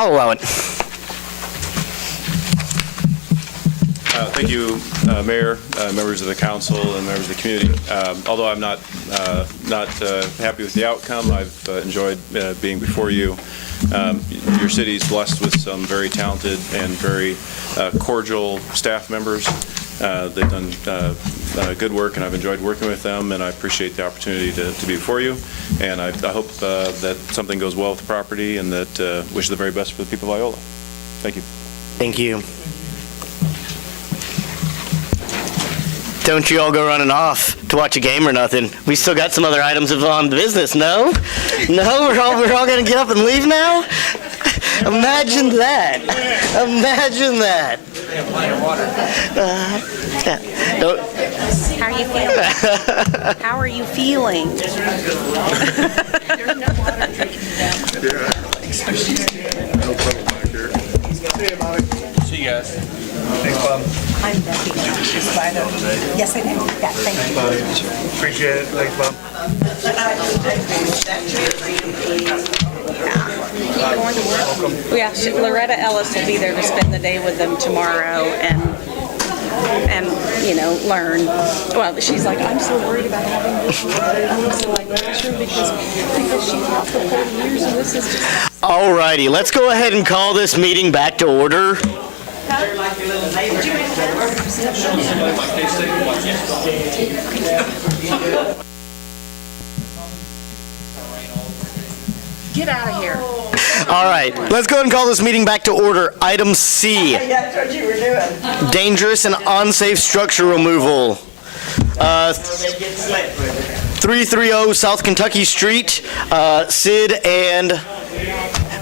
I'll allow it. Thank you, Mayor, members of the council, and members of the community. Although I'm not happy with the outcome, I've enjoyed being before you. Your city is blessed with some very talented and very cordial staff members. They've done good work, and I've enjoyed working with them, and I appreciate the opportunity to be before you. And I hope that something goes well with the property, and that wish the very best for the people of Iola. Thank you. Thank you. Don't you all go running off to watch a game or nothing. We still got some other items on business, no? No, we're all gonna get up and leave now? Imagine that. Imagine that. How are you feeling? How are you feeling? See you guys. Thanks, Bob. I'm Becky. Yes, I do. Yeah, thank you. Appreciate it. Thanks, Bob. Yeah, Loretta Ellis will be there to spend the day with them tomorrow and learn. Well, she's like, I'm so worried about having this. I'm so like, sure, because she's out for 40 years and this is just. All righty, let's go ahead and call this meeting back to order. Get out of here. All right, let's go ahead and call this meeting back to order. Item C. That's what you were doing. Dangerous and unsafe structure removal. 330 South Kentucky Street. Sid and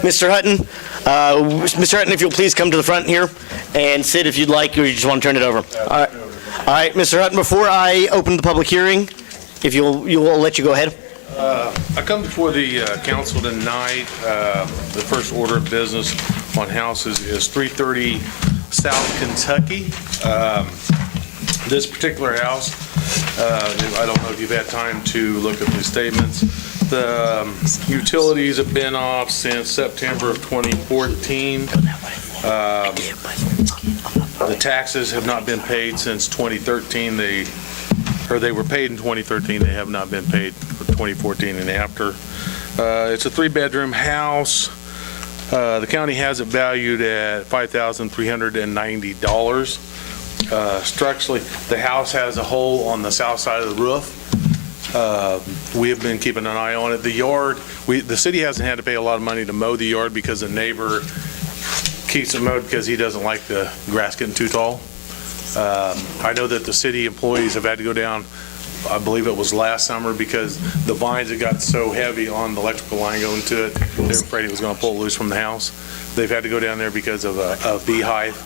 Mr. Hutton. Mr. Hutton, if you'll please come to the front here. And Sid, if you'd like, or you just want to turn it over. All right, Mr. Hutton, before I open the public hearing, if you'll let you go ahead. I come before the council tonight. The first order of business on houses is 330 South Kentucky. This particular house, I don't know if you've had time to look at the statements. The utilities have been off since September of 2014. The taxes have not been paid since 2013. They were paid in 2013. They have not been paid for 2014 and after. It's a 3-bedroom house. The county has it valued at $5,390. Structurally, the house has a hole on the south side of the roof. We have been keeping an eye on it. The yard, the city hasn't had to pay a lot of money to mow the yard because the neighbor keeps it mowed because he doesn't like the grass getting too tall. I know that the city employees have had to go down, I believe it was last summer, because the vines had got so heavy on the electrical line going to it, they were afraid it was going to pull it loose from the house. They've had to go down there because of a beehive.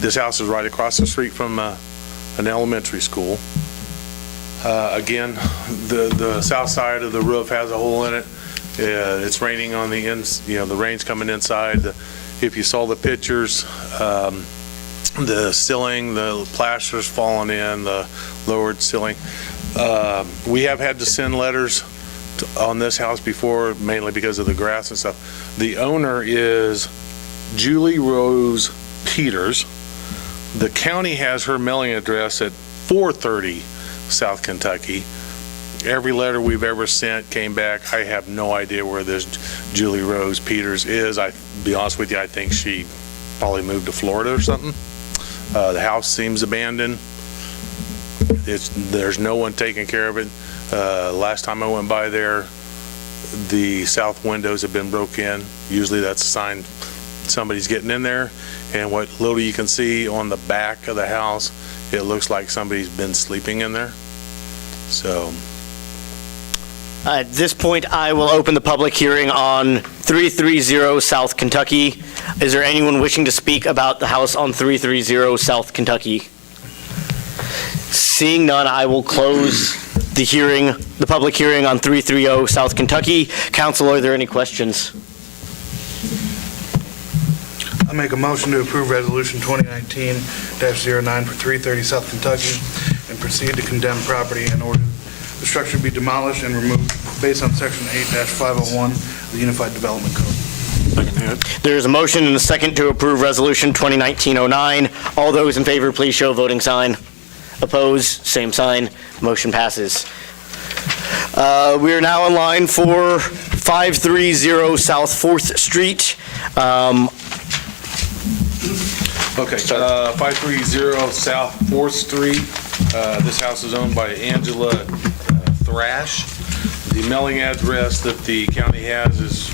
This house is right across the street from an elementary school. Again, the south side of the roof has a hole in it. It's raining on the ends, the rain's coming inside. If you saw the pictures, the ceiling, the plaster's fallen in, the lowered ceiling. We have had to send letters on this house before, mainly because of the grass and stuff. The owner is Julie Rose Peters. The county has her mailing address at 430 South Kentucky. Every letter we've ever sent came back. I have no idea where this Julie Rose Peters is. I'll be honest with you, I think she probably moved to Florida or something. The house seems abandoned. There's no one taking care of it. Last time I went by there, the south windows have been broke in. Usually that's a sign somebody's getting in there. And what little you can see on the back of the house, it looks like somebody's been sleeping in there. So At this point, I will open the public hearing on 330 South Kentucky. Is there anyone wishing to speak about the house on 330 South Kentucky? Seeing none, I will close the public hearing on 330 South Kentucky. Council, are there any questions? I make a motion to approve Resolution 2019-09 for 330 South Kentucky and proceed to condemn property in order the structure be demolished and removed based on Section 8-501 of the Unified Development Code. There is a motion and a second to approve Resolution 2019-09. All those in favor, please show voting sign. Opposed, same sign. Motion passes. We are now in line for 530 South 4th Street. Okay, 530 South 4th Street. This house is owned by Angela Thrash. The mailing address that the county has is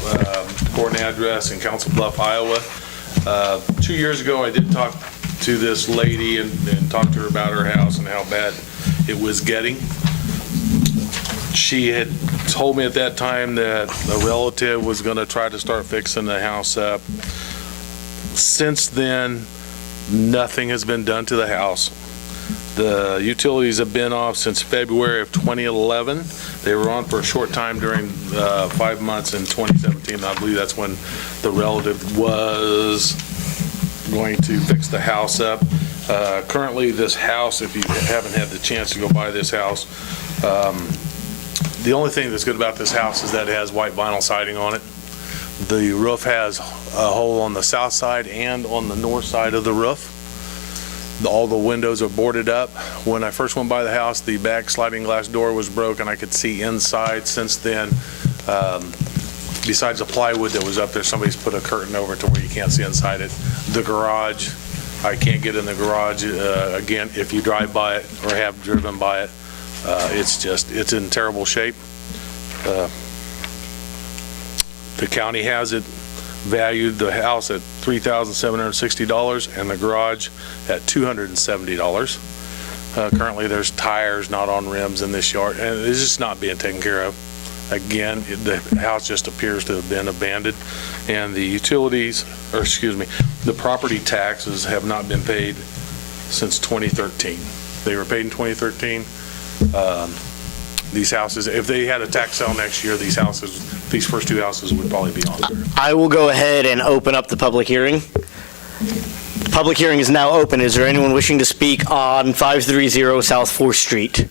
Gordon address in Council Bluff, Iowa. 2 years ago, I did talk to this lady and talk to her about her house and how bad it was getting. She had told me at that time that a relative was going to try to start fixing the house up. Since then, nothing has been done to the house. The utilities have been off since February of 2011. They were on for a short time during 5 months in 2017. I believe that's when the relative was going to fix the house up. Currently, this house, if you haven't had the chance to go by this house, the only thing that's good about this house is that it has white vinyl siding on it. The roof has a hole on the south side and on the north side of the roof. All the windows are boarded up. When I first went by the house, the back sliding glass door was broken. I could see inside. Since then, besides the plywood that was up there, somebody's put a curtain over it to where you can't see inside it. The garage, I can't get in the garage. Again, if you drive by it or have driven by it, it's in terrible shape. The county has it valued, the house at $3,760 and the garage at $270. Currently, there's tires not on rims in this yard, and it's just not being taken care of. Again, the house just appears to have been abandoned, and the utilities, or excuse me, the property taxes have not been paid since 2013. They were paid in 2013. These houses, if they had a tax sale next year, these first two houses would probably be on there. I will go ahead and open up the public hearing. The public hearing is now open. Is there anyone wishing to speak on 530 South 4th Street?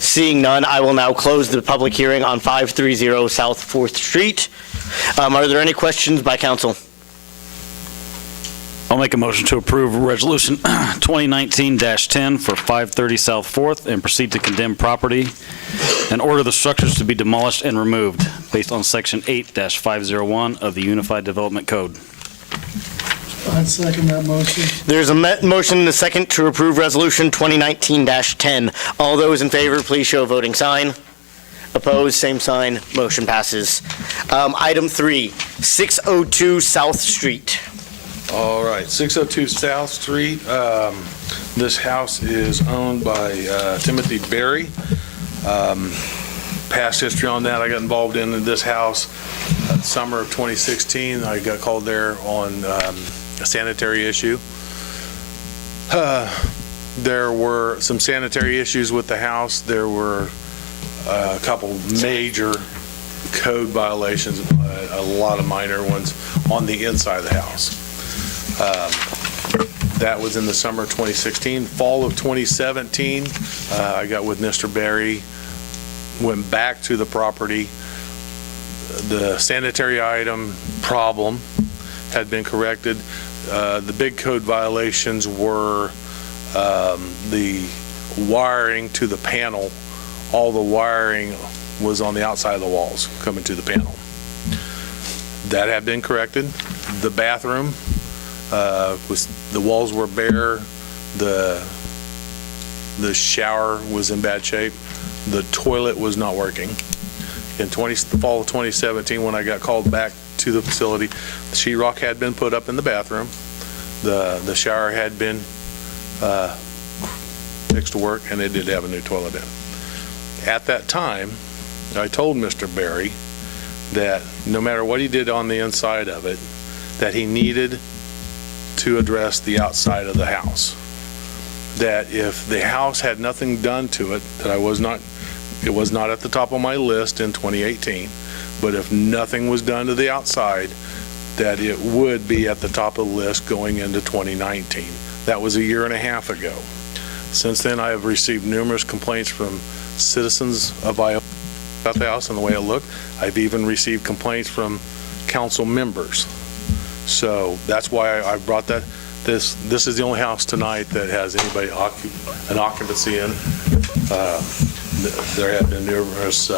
Seeing none, I will now close the public hearing on 530 South 4th Street. Are there any questions by council? I'll make a motion to approve Resolution 2019-10 for 530 South 4th and proceed to condemn property and order the structures to be demolished and removed based on Section 8-501 of the Unified Development Code. I'd second that motion. There's a motion and a second to approve Resolution 2019-10. All those in favor, please show a voting sign. Opposed, same sign. Motion passes. Item 3, 602 South Street. All right, 602 South Street. This house is owned by Timothy Berry. Past history on that, I got involved in this house summer of 2016. I got called there on a sanitary issue. There were some sanitary issues with the house. There were a couple major code violations, a lot of minor ones on the inside of the house. That was in the summer of 2016. Fall of 2017, I got with Mr. Berry, went back to the property. The sanitary item problem had been corrected. The big code violations were the wiring to the panel. All the wiring was on the outside of the walls coming to the panel. That had been corrected. The bathroom, the walls were bare, the shower was in bad shape, the toilet was not working. In the fall of 2017, when I got called back to the facility, the sheetrock had been put up in the bathroom, the shower had been fixed to work, and it did have a new toilet in. At that time, I told Mr. Berry that no matter what he did on the inside of it, that he needed to address the outside of the house. That if the house had nothing done to it, that it was not at the top of my list in 2018, but if nothing was done to the outside, that it would be at the top of the list going into 2019. That was a year and a half ago. Since then, I have received numerous complaints from citizens of Iola about the house and the way it looked. I've even received complaints from council members. So that's why I brought that. This is the only house tonight that has anybody an occupancy in. There have been numerous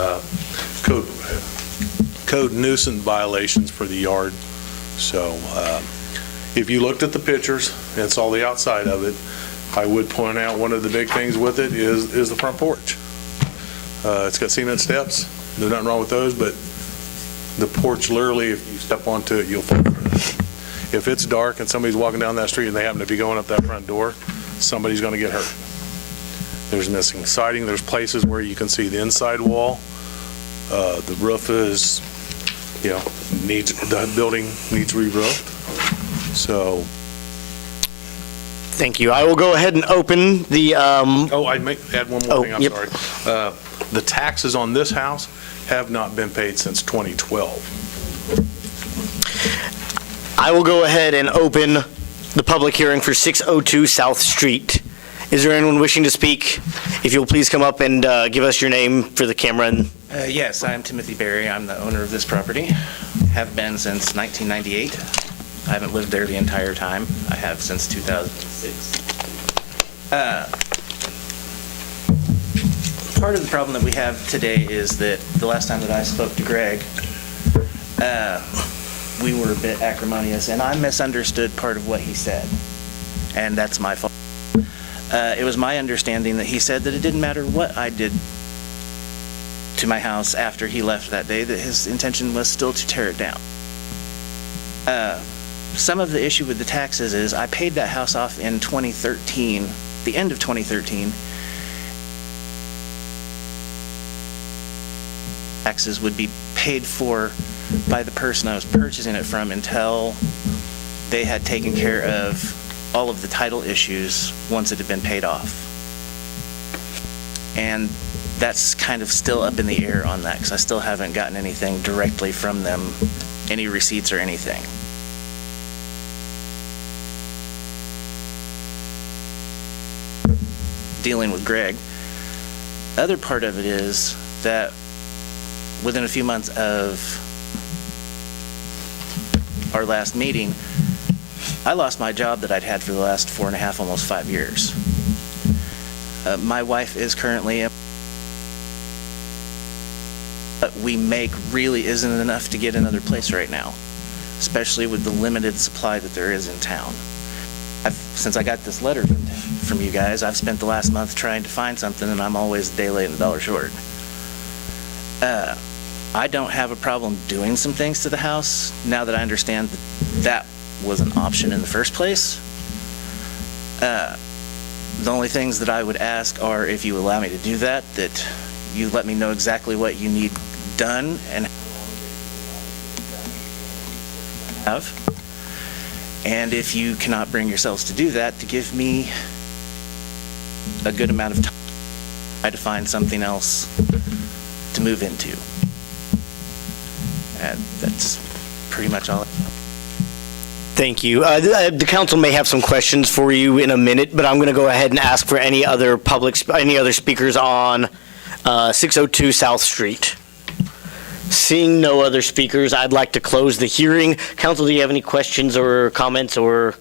code nuisance violations for the yard. So if you looked at the pictures and saw the outside of it, I would point out one of the big things with it is the front porch. It's got cement steps. There's nothing wrong with those, but the porch, literally, if you step onto it, you'll fall through it. If it's dark and somebody's walking down that street and they happen to be going up that front door, somebody's going to get hurt. There's missing siding. There's places where you can see the inside wall. The roof is, the building needs re-roofed. So. Thank you. I will go ahead and open the. I may add one more thing. I'm yep. sorry. The taxes on this house have not been paid since 2012. I will go ahead and open the public hearing for 602 South Street. Is there anyone wishing to speak? If you'll please come up and give us your name for the camera. Yes, I'm Timothy Berry. I'm the owner of this property. Have been since 1998. I haven't lived there the entire time. I have since 2006. Part of the problem that we have today is that the last time that I spoke to Greg, we were a bit acrimonious, and I misunderstood part of what he said, and that's my fault. It was my understanding that he said that it didn't matter what I did to my house after he left that day, that his intention was still to tear it down. Some of the issue with the taxes is I paid that house off in 2013, the end of 2013. Taxes would be paid for by the person I was purchasing it from until they had taken care of all of the title issues once it had been paid off. And that's kind of still up in the air on that because I still haven't gotten anything directly from them, any receipts or anything. Dealing with Greg. Other part of it is that within a few months of our last meeting, I lost my job that I'd had for the last 4.5, almost 5 years. My wife is currently what we make really isn't enough to get another place right now, especially with the limited supply that there is in town. Since I got this letter from you guys, I've spent the last month trying to find something, and I'm always a day late and a dollar short. I don't have a problem doing some things to the house now that I understand that was an option in the first place. The only things that I would ask are if you allow me to do that you let me know exactly what you need done and have. And if you cannot bring yourselves to do that, to give me a good amount of time to try to find something else to move into. And that's pretty much all. Thank you. The council may have some questions for you in a minute, but I'm going to go ahead and ask for any other speakers on 602 South Street. Seeing no other speakers, I'd like to close the hearing. Council, do you have any questions or comments or?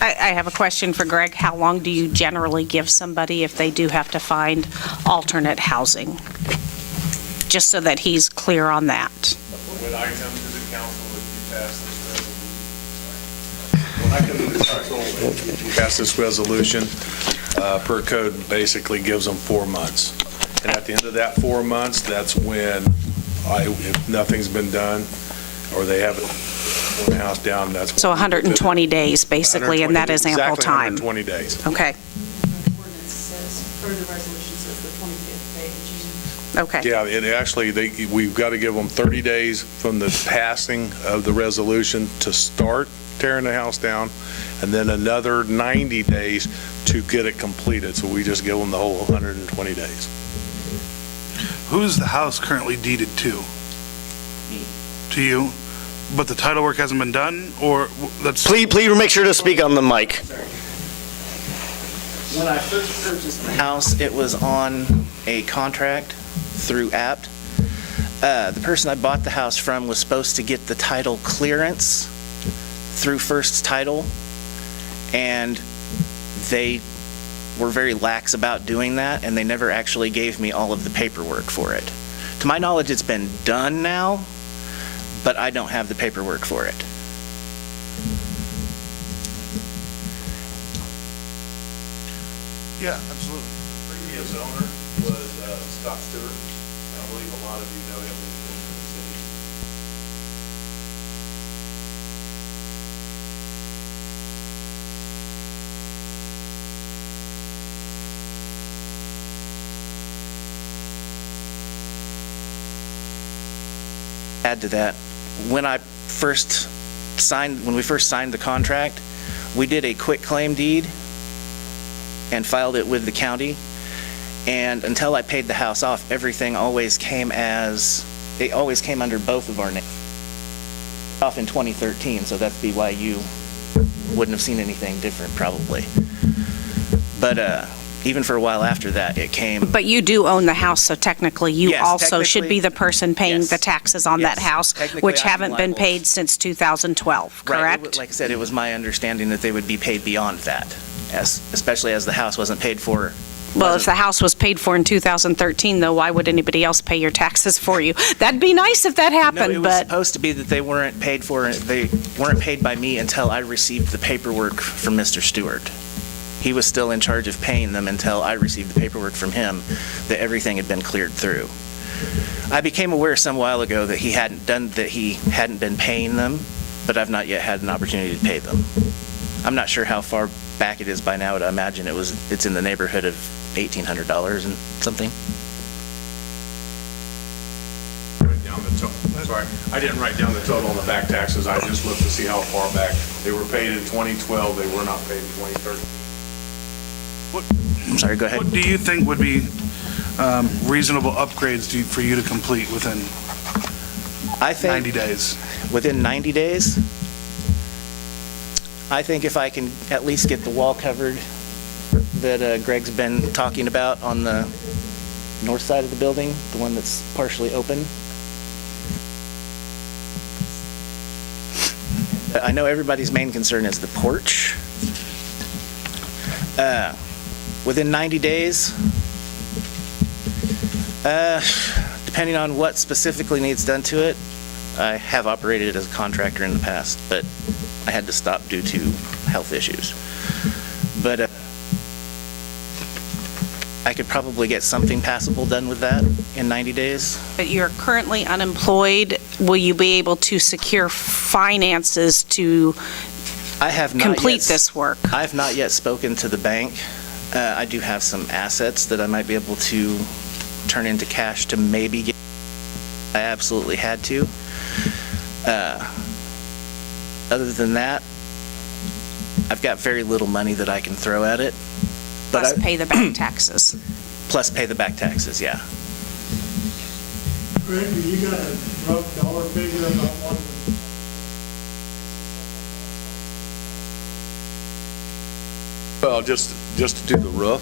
I have a question for Greg. How long do you generally give somebody if they do have to find alternate housing? Just so that he's clear on that. When I come to the council, if you pass this resolution, per code basically gives them 4 months. And at the end of that 4 months, that's when if nothing's been done or they haven't torn the house down, that's when. So 120 days, basically, and that is ample time. Exactly 120 days. Okay. Ordinance says, or the resolution says the 25th day that you Okay. Yeah, it actually, we've got to give them 30 days from the passing of the resolution to start tearing the house down, and then another 90 days to get it completed. So we just give them the whole 120 days. Who's the house currently deeded to? Me. To you? But the title work hasn't been done, or that's... Please make sure to speak on the mic. When I first purchased the house, it was on a contract through APT. The person I bought the house from was supposed to get the title clearance through First Title, and they were very lax about doing that, and they never actually gave me all of the paperwork for it. To my knowledge, it's been done now, but I don't have the paperwork for it. Yeah, absolutely. Previous owner was Scott Stewart. I believe a lot of you know him in the city. Add to that, when we first signed the contract, we did a quit claim deed and filed it with the county. And until I paid the house off, everything always came under both of our names. Off in 2013, so that'd be why you wouldn't have seen anything different probably. But even for a while after that, it came. But you do own the house, so technically you Yes, also should technically- be the person paying Yes. the taxes on that Yes, house, technically which I'm haven't been liable. paid since 2012, Right, correct? like I said, it was my understanding that they would be paid beyond that, especially as the house wasn't paid for. Well, if the house was paid for in 2013, though, why would anybody else pay your taxes for you? That'd be nice if that No, happened, it was but supposed to be that they weren't paid for, they weren't paid by me until I received the paperwork from Mr. Stewart. He was still in charge of paying them until I received the paperwork from him that everything had been cleared through. I became aware some while ago that he hadn't been paying them, but I've not yet had an opportunity to pay them. I'm not sure how far back it is by now, but I imagine it's in the neighborhood of $1,800 and something. Sorry, I didn't write down the total on the back taxes. I just looked to see how far back. They were paid in 2012. They were not paid in 2013. I'm sorry, go ahead. What do you think would be reasonable upgrades for you to complete within I think 90 days? Within 90 days, I think if I can at least get the wall covered that Greg's been talking about on the north side of the building, the one that's partially open. I know everybody's main concern is the porch. Within 90 days, depending on what specifically needs done to it, I have operated as a contractor in the past, but I had to stop due to health issues. But I could probably get something passable done with that in 90 days. But you're currently unemployed. Will you be able to secure finances to I have not complete yet, this work? I have not yet spoken to the bank. I do have some assets that I might be able to turn into cash to maybe get. I absolutely had to. Other than that, I've got very little money that I can throw at it. Plus pay the back taxes. Plus pay the back taxes, yeah. Greg, you got a rough dollar figure about what? Well, just to do the roof,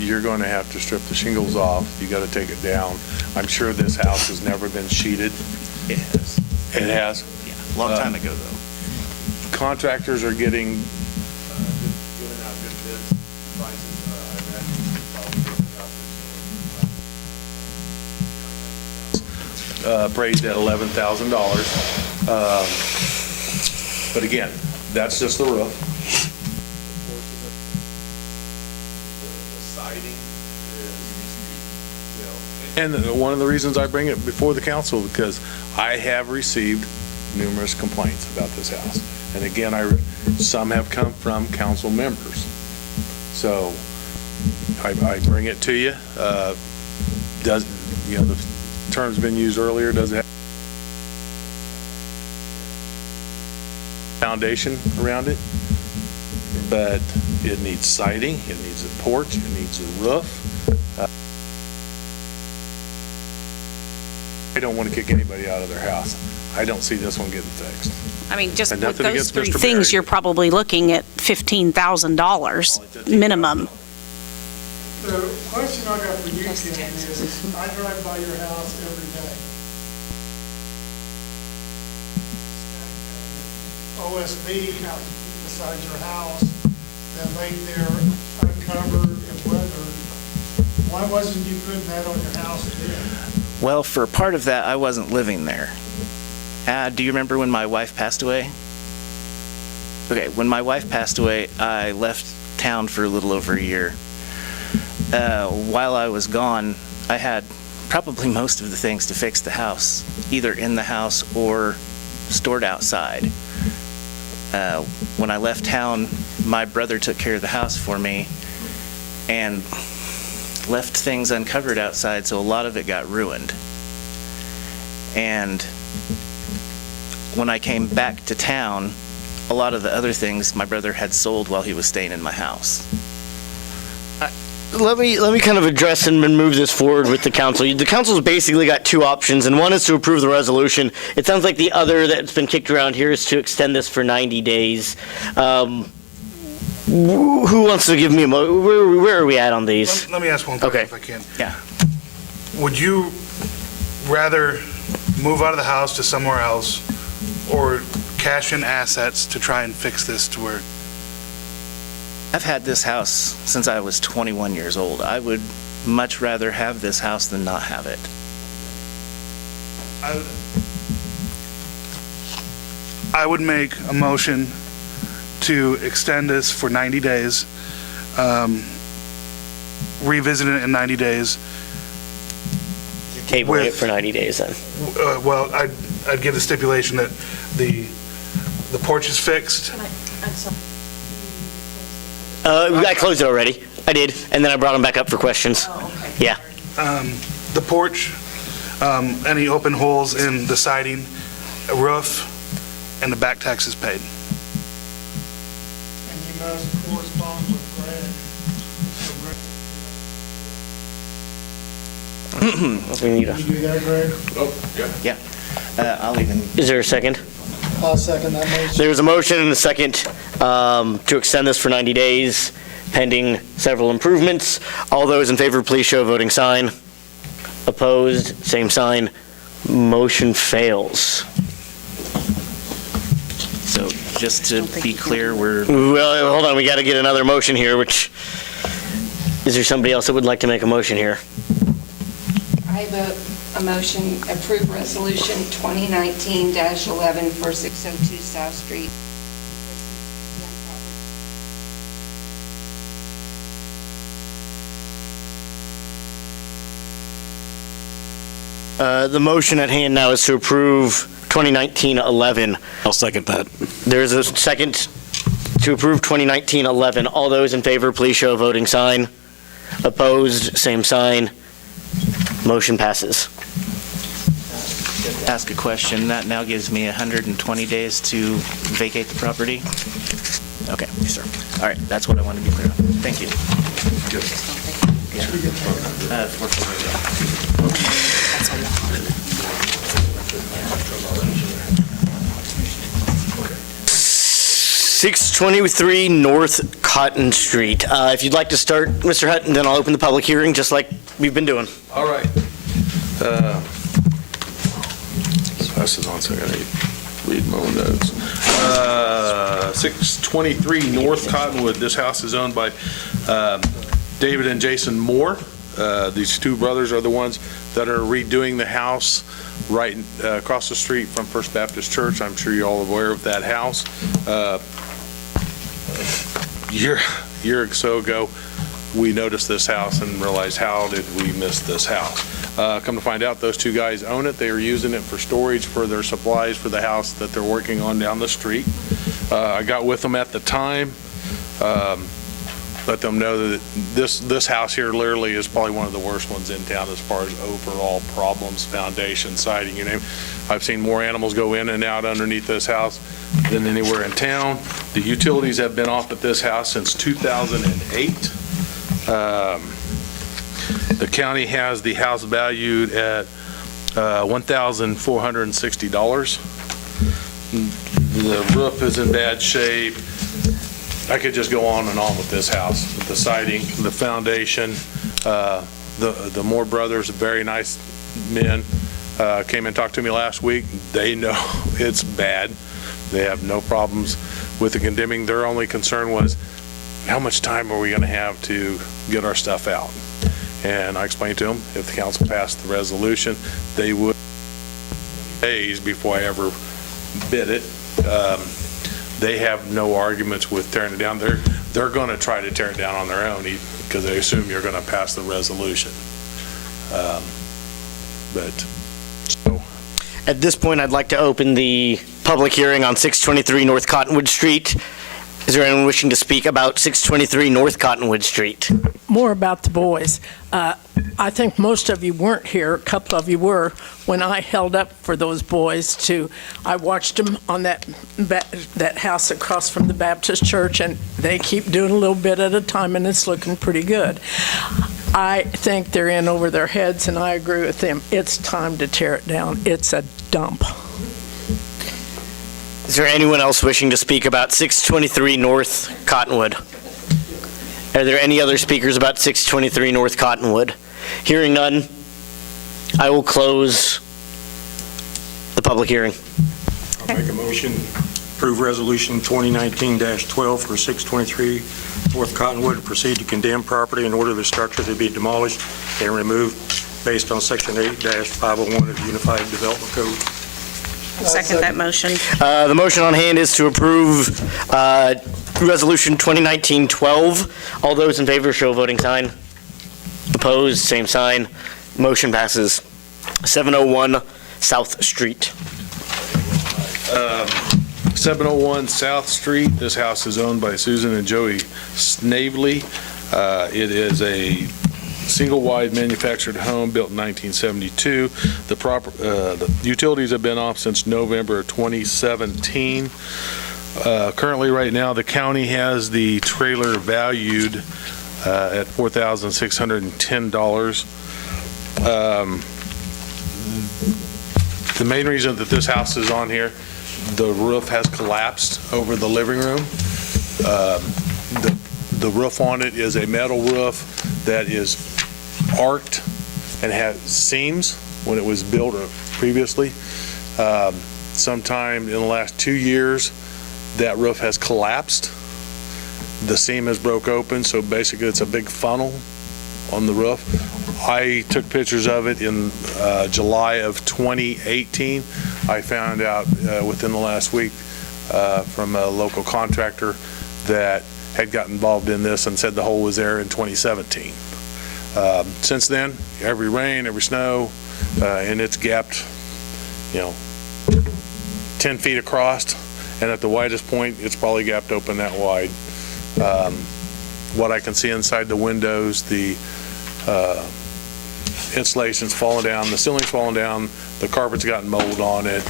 you're going to have to strip the shingles off. You got to take it down. I'm sure this house has never been sheeted. It has. It has? Yeah, a long time ago, though. Contractors are getting, giving out good bids, prices. I imagine appraised at $11,000. But again, that's just the roof. And one of the reasons I bring it before the council, because I have received numerous complaints about this house. And again, some have come from council members. So I bring it to you. does, the term's been used earlier, does it have foundation around it? But it needs siding, it needs a porch, it needs a roof. I don't want to kick anybody out of their house. I don't see this one getting fixed. I mean, just And with nothing those against three Mr. things, Barry. you're probably looking at $15,000 minimum. The question I got for you, Ken, is I drive by your house every day. OSB beside your house that laid there uncovered and weathered. Why wasn't you putting that on your house then? Well, for part of that, I wasn't living there. Do you remember when my wife passed away? Okay, when my wife passed away, I left town for a little over a year. While I was gone, I had probably most of the things to fix the house, either in the house or stored outside. When I left town, my brother took care of the house for me and left things uncovered outside, so a lot of it got ruined. And when I came back to town, a lot of the other things my brother had sold while he was staying in my house. Let me kind of address and move this forward with the council. The council's basically got two options, and one is to approve the resolution. It sounds like the other that's been kicked around here is to extend this for 90 days. Who wants to give me a where are we at on these? Let me ask one question if I can. Yeah. Would you rather move out of the house to somewhere else or cash in assets to try and fix this to where? I've had this house since I was 21 years old. I would much rather have this house than not have it. I would make a motion to extend this for 90 days, revisit it in 90 days. Tabling it for 90 days then. Well, I'd give the stipulation that the porch is fixed. I closed it already. I did, and then I brought them back up for questions. Yeah. The porch, any open holes in the siding, a roof, and the back taxes paid. And you must correspond with We need a. Greg. Can you do that, Greg? Oh, yeah. Yeah. I'll even. Is there a second? I'll second that motion. There's a motion and a second to extend this for 90 days, pending several improvements. All those in favor, please show a voting sign. Opposed, same sign. Motion fails. So just to be clear, we're. Well, hold on, we got to get another motion here, which, is there somebody else that would like to make a motion here? I vote a motion, approve resolution 2019-11 for 602 South Street. The motion at hand now is to approve 2019-11. I'll second that. There's a second to approve 2019-11. All those in favor, please show a voting sign. Opposed, same sign. Motion passes. Ask a question. That now gives me 120 days to vacate the property? Okay, yes, sir. All right, that's what I wanted to be clear on. Thank you. Good. Yeah. 623 North Cotton Street. If you'd like to start, Mr. Hutton, then I'll open the public hearing just like we've been doing. All right. Pass this on so I gotta read my own notes. 623 North Cottonwood. This house is owned by David and Jason Moore. These two brothers are the ones that are redoing the house right across the street from First Baptist Church. I'm sure you're all aware of that house. Year or so ago, we noticed this house and realized, how did we miss this house? Come to find out, those two guys own it. They are using it for storage for their supplies for the house that they're working on down the street. I got with them at the time. let them know that this house here literally is probably one of the worst ones in town as far as overall problems, foundation, siding, you name it. I've seen more animals go in and out underneath this house than anywhere in town. The utilities have been off at this house since 2008. The county has the house valued at $1,460. The roof is in bad shape. I could just go on and on with this house, the siding, the foundation. The Moore brothers, very nice men, came and talked to me last week. They know it's bad. They have no problems with the condemning. Their only concern was, how much time are we going to have to get our stuff out? And I explained to them, if the council passed the resolution, they would days before I ever bid it. They have no arguments with tearing it down. They're going to try to tear it down on their own because they assume you're going to pass the resolution. At this point, I'd like to open the public hearing on 623 North Cottonwood Street. Is there anyone wishing to speak about 623 North Cottonwood Street? More about the boys. I think most of you weren't here, a couple of you were, when I held up for those boys I watched them on that house across from the Baptist church, and they keep doing a little bit at a time, and it's looking pretty good. I think they're in over their heads, and I agree with them. It's time to tear it down. It's a dump. Is there anyone else wishing to speak about 623 North Cottonwood? Are there any other speakers about 623 North Cottonwood? Hearing none, I will close the public hearing. I'll make a motion, approve resolution 2019-12 for 623 North Cottonwood, proceed to condemn property in order the structure to be demolished and removed based on section 8-501 of the Unified Development Code. Second that motion. The motion on hand is to approve resolution 2019-12. All those in favor show voting sign. Opposed, same sign. Motion passes. 701 South Street. 701 South Street. This house is owned by Susan and Joey Snavely. It is a single-wide manufactured home built in 1972. The utilities have been off since November of 2017. Currently, right now, the county has the trailer valued at $4,610. The main reason that this house is on here, the roof has collapsed over the living room. The roof on it is a metal roof that is arced and has seams when it was built previously. Sometime in the last 2 years, that roof has collapsed. The seam has broke open, so basically it's a big funnel on the roof. I took pictures of it in July of 2018. I found out within the last week from a local contractor that had got involved in this and said the hole was there in 2017. Since then, every rain, every snow, and it's gapped, 10 feet across, and at the widest point, it's probably gapped open that wide. What I can see inside the windows, the insulation's falling down, the ceiling's falling down, the carpet's gotten mold on it.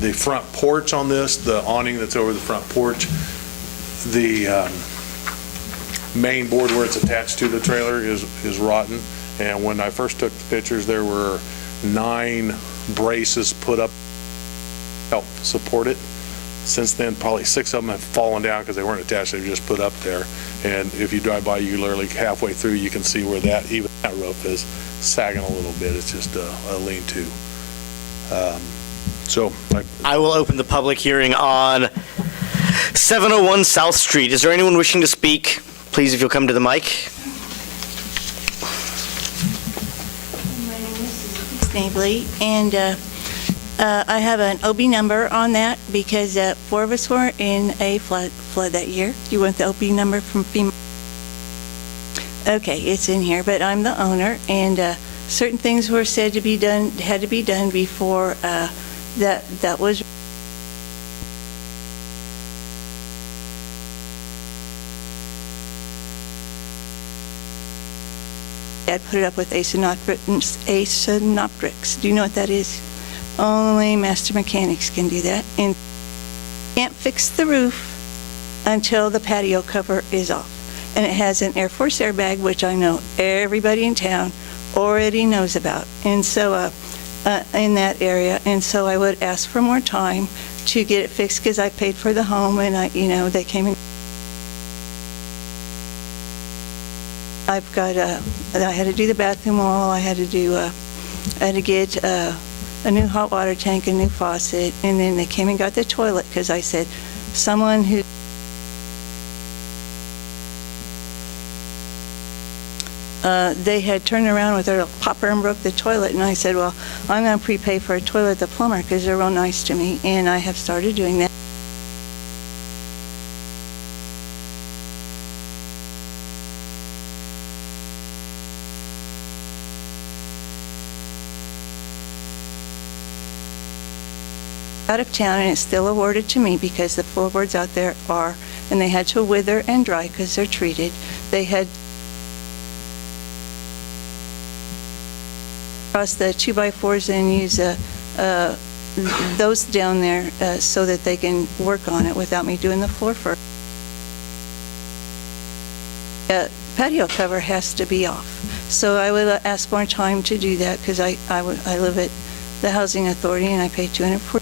The front porch on this, the awning that's over the front porch, the main board where it's attached to the trailer is rotten. And when I first took the pictures, there were 9 braces put up to help support it. Since then, probably 6 of them have fallen down because they weren't attached, they were just put up there. And if you drive by, you literally halfway through, you can see where even that roof is sagging a little bit. It's just a lean-to. I will open the public hearing on 701 South Street. Is there anyone wishing to speak? Please, if you'll come to the mic. My name is Snavely, and I have an OB number on that because 4 of us were in a flood that year. Do you want the OB number from FEMA? Okay, it's in here, but I'm the owner, and certain things were said to be done, had to be done before that was. Dad put it up with asynoptrics. Do you know what that is? Only master mechanics can do that. And can't fix the roof until the patio cover is off. And it has an Air Force airbag, which I know everybody in town already knows about. And so in that area, and so I would ask for more time to get it fixed because I paid for the home and they came in. I had to do the bathroom wall. I had to get a new hot water tank, a new faucet, and then they came and got the toilet because I said, someone who they had turned around with their popper and broke the toilet, and I said, well, I'm going to prepay for a toilet at the plumber because they're real nice to me, and I have started doing that. Out of town, and it's still awarded to me because the floorboards out there are, and they had to wither and dry because they're treated. They had across the 2x4s and use those down there so that they can work on it without me doing the floor first. Patio cover has to be off, so I would ask more time to do that because I live at the Housing Authority and I pay $240.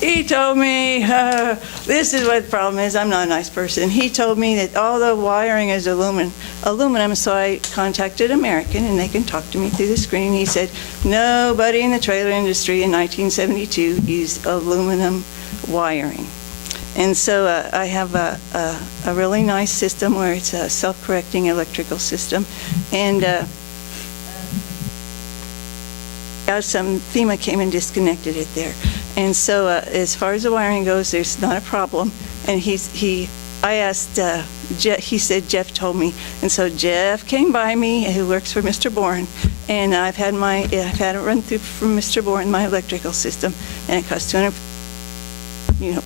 He told me, this is what the problem is, I'm not a nice person. He told me that all the wiring is aluminum, so I contacted American, and they can talk to me through the screen. He said, nobody in the trailer industry in 1972 used aluminum wiring. And so I have a really nice system where it's a self-correcting electrical system, and some FEMA came and disconnected it there. And so as far as the wiring goes, there's not a problem. And I asked Jeff, he said Jeff told me. And so Jeff came by me, who works for Mr. Bourne, and I've had it run through from Mr. Bourne, my electrical system, and it costs $200,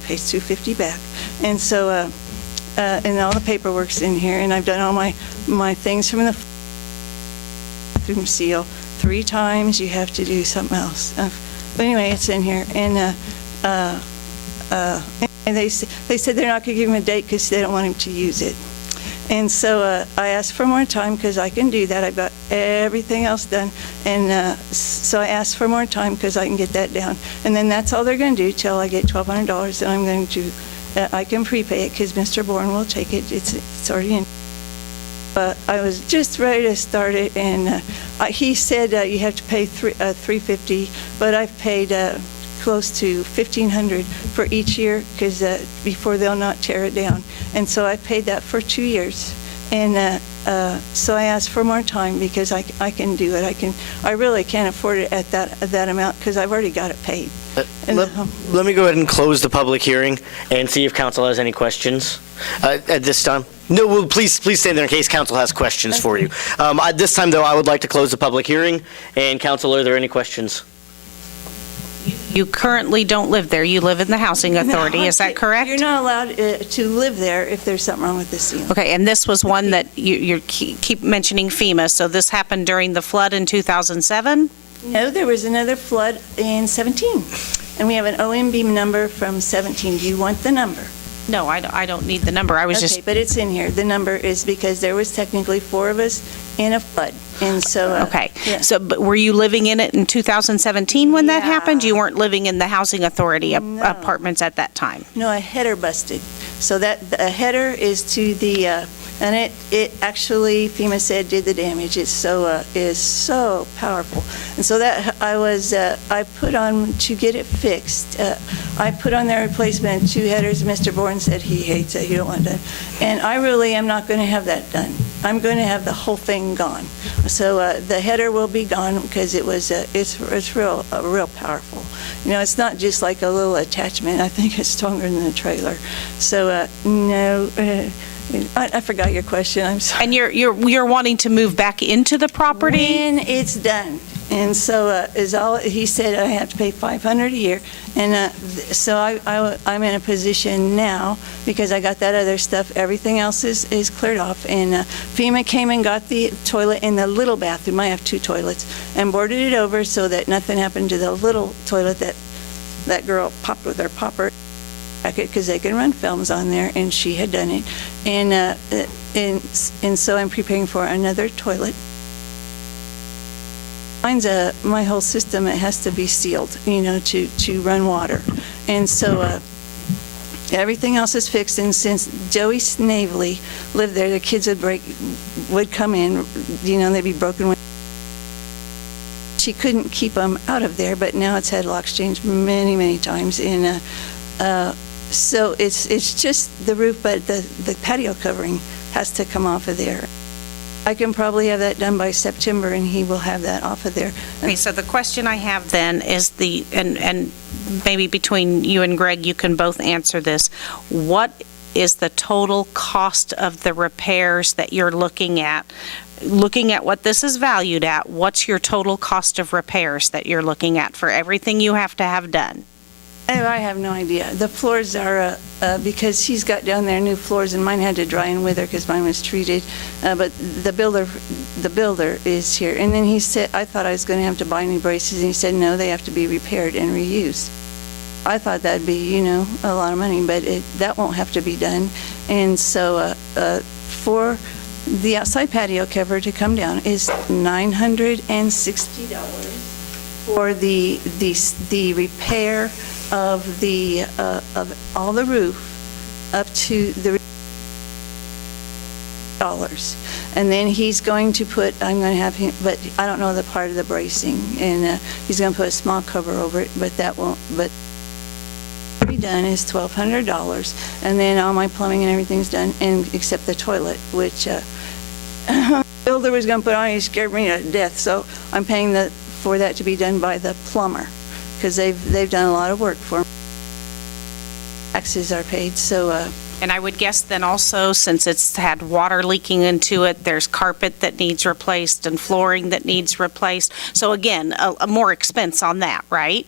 pays $250 back. And so, and all the paperwork's in here, and I've done all my things from the bathroom seal. 3 times you have to do something else. But anyway, it's in here. And they said they're not going to give him a date because they don't want him to use it. And so I asked for more time because I can do that. I've got everything else done. And so I asked for more time because I can get that down. And then that's all they're going to do till I get $1,200. And I'm going to, I can prepay it because Mr. Bourne will take it. It's already in. I was just ready to start it, and he said you have to pay $350, but I've paid close to $1,500 for each year because before they'll not tear it down, and so I paid that for 2 years, and so I asked for more time because I can do it. I really can't afford it at that amount because I've already got it paid. Let me go ahead and close the public hearing and see if council has any questions at this time. No, well, please stand there in case council has questions for you. At this time, though, I would like to close the public hearing. And council, are there any questions? You currently don't live there. You live in the Housing Authority. Is that correct? You're not allowed to live there if there's something wrong with the ceiling. Okay, and this was one that you keep mentioning FEMA. So this happened during the flood in 2007? No, there was another flood in 17, and we have an OMB number from 17. Do you want the number? No, I don't need the number. I was Okay, but it's in here. The number is because there was technically 4 of us in a flood, and so... Okay. Yeah. So, but were you living in it in 2017 when that happened? You weren't living in the Housing Authority apartments at that time? No, a header busted. So a header is to the... and it actually, FEMA said, did the damage. It's so powerful. And so that I put on, to get it fixed, I put on their replacement 2 headers. Mr. Bourne said he hates it, he don't want it done. And I really am not going to have that done. I'm going to have the whole thing gone. So the header will be gone because it's real powerful. It's not just like a little attachment. I think it's stronger than the trailer. So no... I forgot your question, I'm sorry. And you're wanting to move back into the property? When it's done. And so he said I have to pay $500 a year. And so I'm in a position now, because I got that other stuff, everything else is cleared off. And FEMA came and got the toilet in the little bathroom. I have 2 toilets, and boarded it over so that nothing happened to the little toilet that girl popped with her popper bracket, because they can run films on there, and she had done it. And so I'm preparing for another toilet. Mine's my whole system, it has to be sealed, to run water. And so everything else is fixed, and since Joey Snavely lived there, the kids would come in, they'd be broken. She couldn't keep them out of there, but now it's had locks changed many, many times. And so it's just the roof, but the patio covering has to come off of there. I can probably have that done by September, and he will have that off of there. Okay, so the question I have then is and maybe between you and Greg, you can both answer this. What is the total cost of the repairs that you're looking at? Looking at what this is valued at, what's your total cost of repairs that you're looking at for everything you have to have done? I have no idea. The floors are, because he's got down there new floors, and mine had to dry and wither because mine was treated. But the builder is here. And then he said, I thought I was going to have to buy new braces, and he said, no, they have to be repaired and reused. I thought that'd be, a lot of money, but that won't have to be done. And so for the outside patio cover to come down is $960 for the repair of all the roof up to the $. And then he's going to I'm going to have him, but I don't know the part of the bracing, and he's going to put a small cover over it, but that won't, but be done is $1,200, and then all my plumbing and everything's done, and except the toilet, which the builder was going to put on, he scared me to death, so I'm paying for that to be done by the plumber, because they've done a lot of work for me. Taxes are paid, so. And I would guess then also, since it's had water leaking into it, there's carpet that needs replaced and flooring that needs replaced. So again, a more expense on that, right?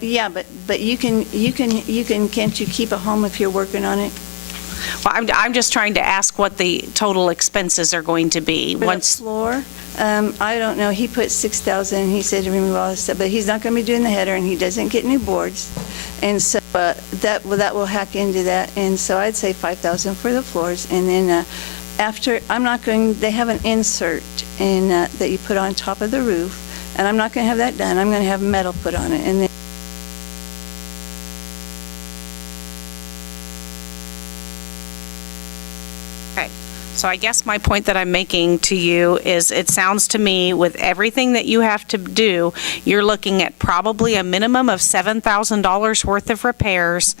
Yeah, but can't you keep a home if you're working on it? Well, I'm just trying to ask what the total expenses are going to be once. The floor, I don't know. He put $6,000. He said to remove all this stuff, but he's not going to be doing the header, and he doesn't get new boards, and so that will hack into that. And so I'd say $5,000 for the floors, and then after they have an insert that you put on top of the roof, and I'm not going to have that done. I'm going to have metal put on it, and then. So I guess my point that I'm making to you is it sounds to me with everything that you have to do, you're looking at probably a minimum of $7,000 worth of repairs,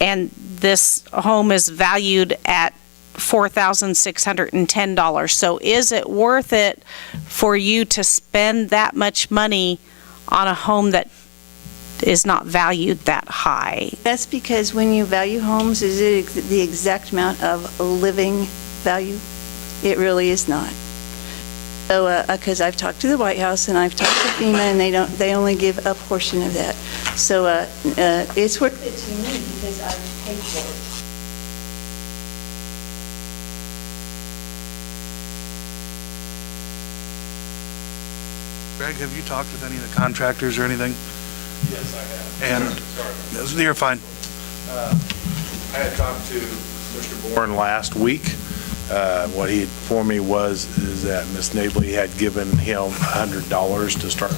and this home is valued at $4,610. So is it worth it for you to spend that much money on a home that is not valued that high? That's because when you value homes, is it the exact amount of living value? It really is not. So, because I've talked to the White House and I've talked to FEMA, and they only give a portion of that. So it's worth it to me because I've paid for it. Greg, have you talked with any of the contractors or anything? Yes, I have. And you're fine. I had talked to Mr. Bourne last week. What he informed me is that Ms. Snavely had given him $100 to start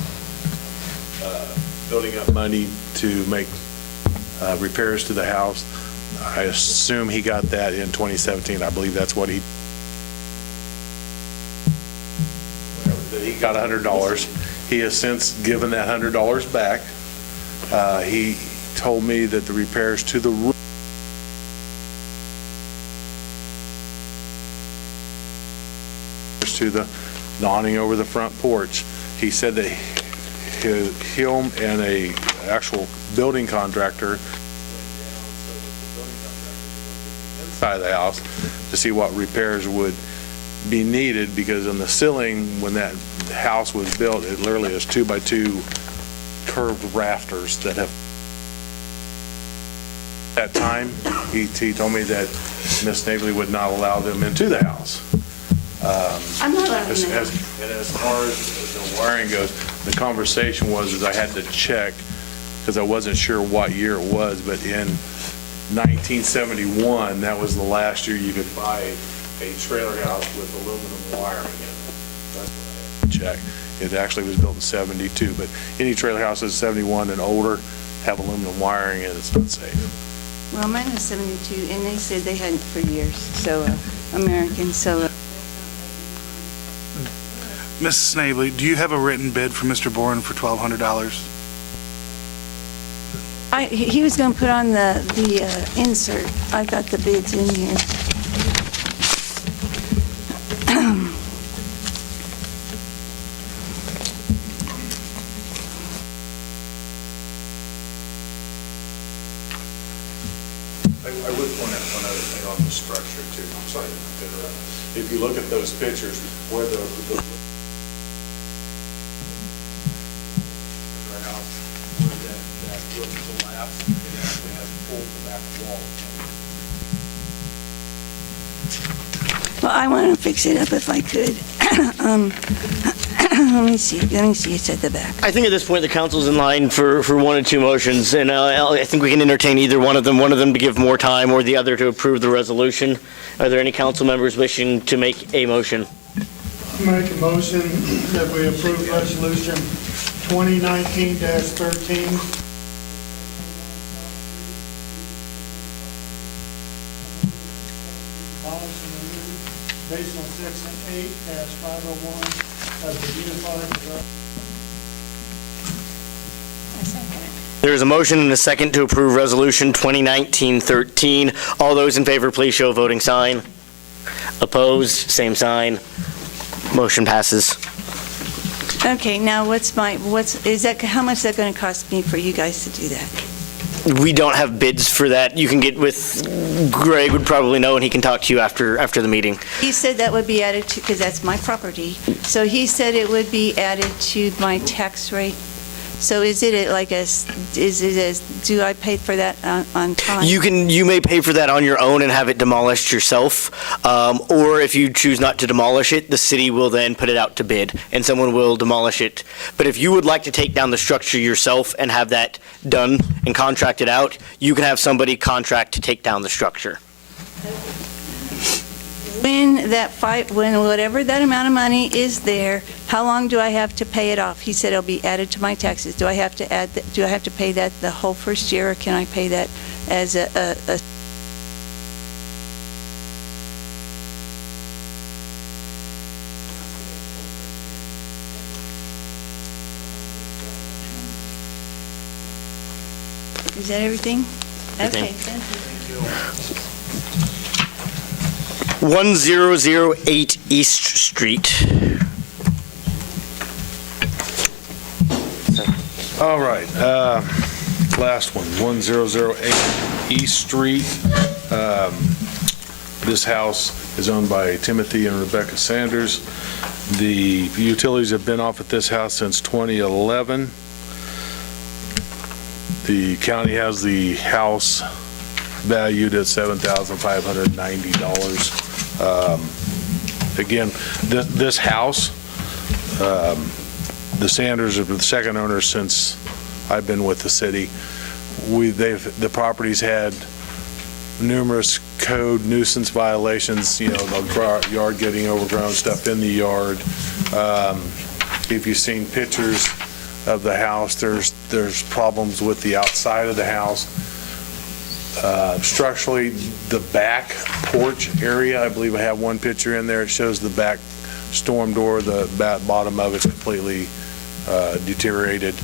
building up money to make repairs to the house. I assume he got that in 2017. I believe that's what he got $100. He has since given that $100 back. He told me that the repairs to the roof to the awning over the front porch. He said that him and a actual building contractor side of the house to see what repairs would be needed, because on the ceiling, when that house was built, it literally is 2x2 curved rafters that have, at that time, he told me that Miss Snavely would not allow them into the house. I'm not allowed As in there. and as far as the wiring goes, the conversation was I had to check, because I wasn't sure what year it was, but in 1971, that was the last year you could buy a trailer house with aluminum wiring in it. That's what I had to check. It actually was built in 72, but any trailer house that's 71 and older have aluminum wiring and it's not safe. Well, mine was 72, and they said they hadn't for years, so, American, so. Mrs. Snavely, do you have a written bid for Mr. Bourne for $1,200? He was going to put on the insert. I got the bids in here. I would point out one other thing on the structure too. I'm sorry to interrupt. If you look at those pictures where the house, where that roof collapsed, it actually has pulled the back wall. Well, I want to fix it up if I could. Let me see, it's at the back. I think at this point, the council's in line for one or two motions, and I think we can entertain either one of them to give more time, or the other to approve the resolution. Are there any council members wishing to make a motion? Make a motion that we approve resolution 2019-13. Based on section 8-501 of the Unified. There is a motion and a second to approve resolution 2019-13. All those in favor, please show a voting sign. Opposed, same sign. Motion passes. Okay, now how much is that going to cost me for you guys to do that? We don't have bids for that. You can get with Greg, would probably know, and he can talk to you after the meeting. He said that would be added to, because that's my property, so he said it would be added to my tax rate. So is it do I pay for that on time? You may pay for that on your own and have it demolished yourself, or if you choose not to demolish it, the city will then put it out to bid, and someone will demolish it. But if you would like to take down the structure yourself and have that done and contracted out, you can have somebody contract to take down the structure. When whatever that amount of money is there, how long do I have to pay it off? He said it'll be added to my taxes. Do I have to pay that the whole first year, or can I pay that as a Is that everything? Okay, thank you. 1008 East Street. All right, last one, 1008 East Street. This house is owned by Timothy and Rebecca Sanders. The utilities have been off at this house since 2011. The county has the house valued at $7,590. Again, this house, the Sanders are the second owner since I've been with the city. The property's had numerous code nuisance violations, the yard getting overgrown, stuff in the yard. If you've seen pictures of the house, there's problems with the outside of the house. Structurally, the back porch area, I believe I have one picture in there. It shows the back storm door, the bottom of it's completely deteriorated.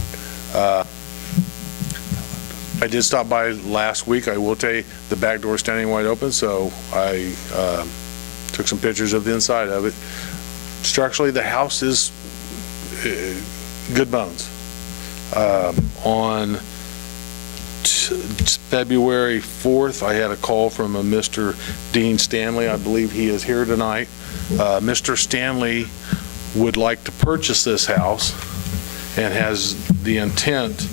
I did stop by last week. I will tell you, the back door is standing wide open, so I took some pictures of the inside of it. Structurally, the house is good bones. On February 4th, I had a call from a Mr. Dean Stanley. I believe he is here tonight. Mr. Stanley would like to purchase this house and has the intent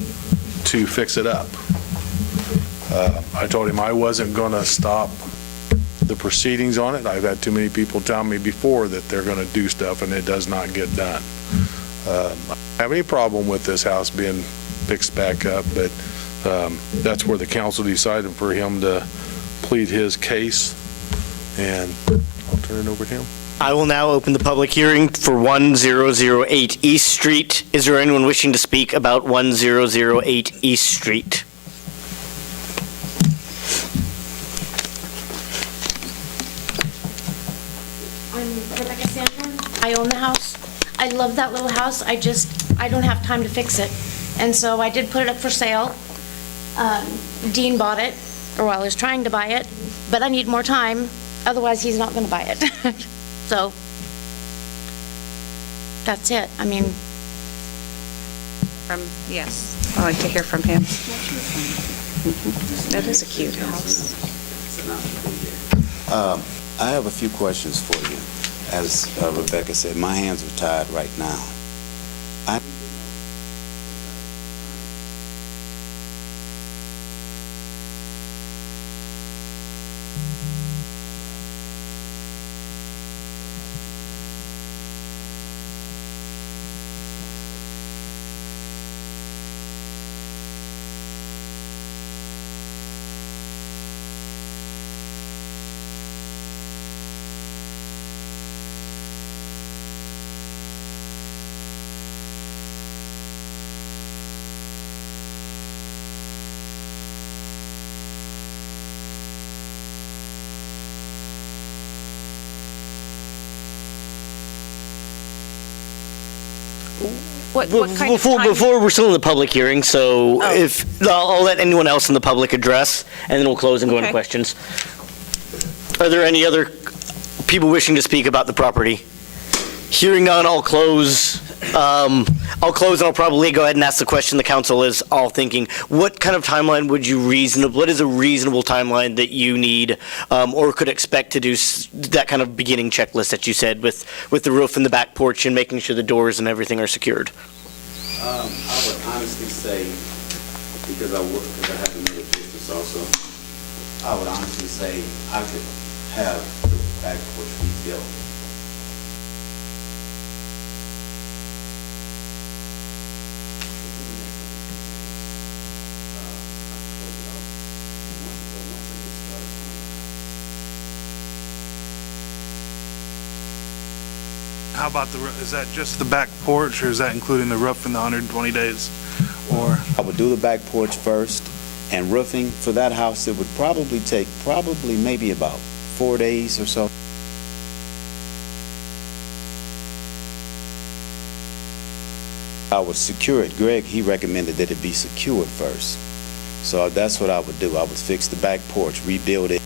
to fix it up. I told him I wasn't going to stop the proceedings on it. I've had too many people tell me before that they're going to do stuff and it does not get done. I don't have any problem with this house being fixed back up, but that's where the council decided for him to plead his case, and I'll turn it over to him. I will now open the public hearing for 1008 East Street. Is there anyone wishing to speak about 1008 East Street? I'm Rebecca Sanborn. I own the house. I love that little house. I don't have time to fix it. And so I did put it up for sale. Dean bought it, or well, is trying to buy it, but I need more time. Otherwise, he's not going to buy it. So that's it. I mean, Yes, I'd like to hear from him. That is a cute house. I have a few questions for you. As Rebecca said, my hands are tied right now. what kind of time? Before we're still in the public hearing, so if I'll let anyone else in the public address, and then we'll close and go into Okay. questions. Are there any other people wishing to speak about the property? Hearing none, I'll close. And I'll probably go ahead and ask the question the council is all thinking. What kind of timeline would you what is a reasonable timeline that you need or could expect to do that kind of beginning checklist that you said with the roof and the back porch and making sure the doors and everything are secured? I would honestly say, because I have another business also, I would honestly say I could have the back porch rebuilt. How about is that just the back porch, or is that including the roof in the 120 days? Or I would do the back porch first, and roofing for that house, it would probably take maybe about 4 days or so. I would secure it. Greg, he recommended that it be secured first. So that's what I would do. I would fix the back porch, rebuild it.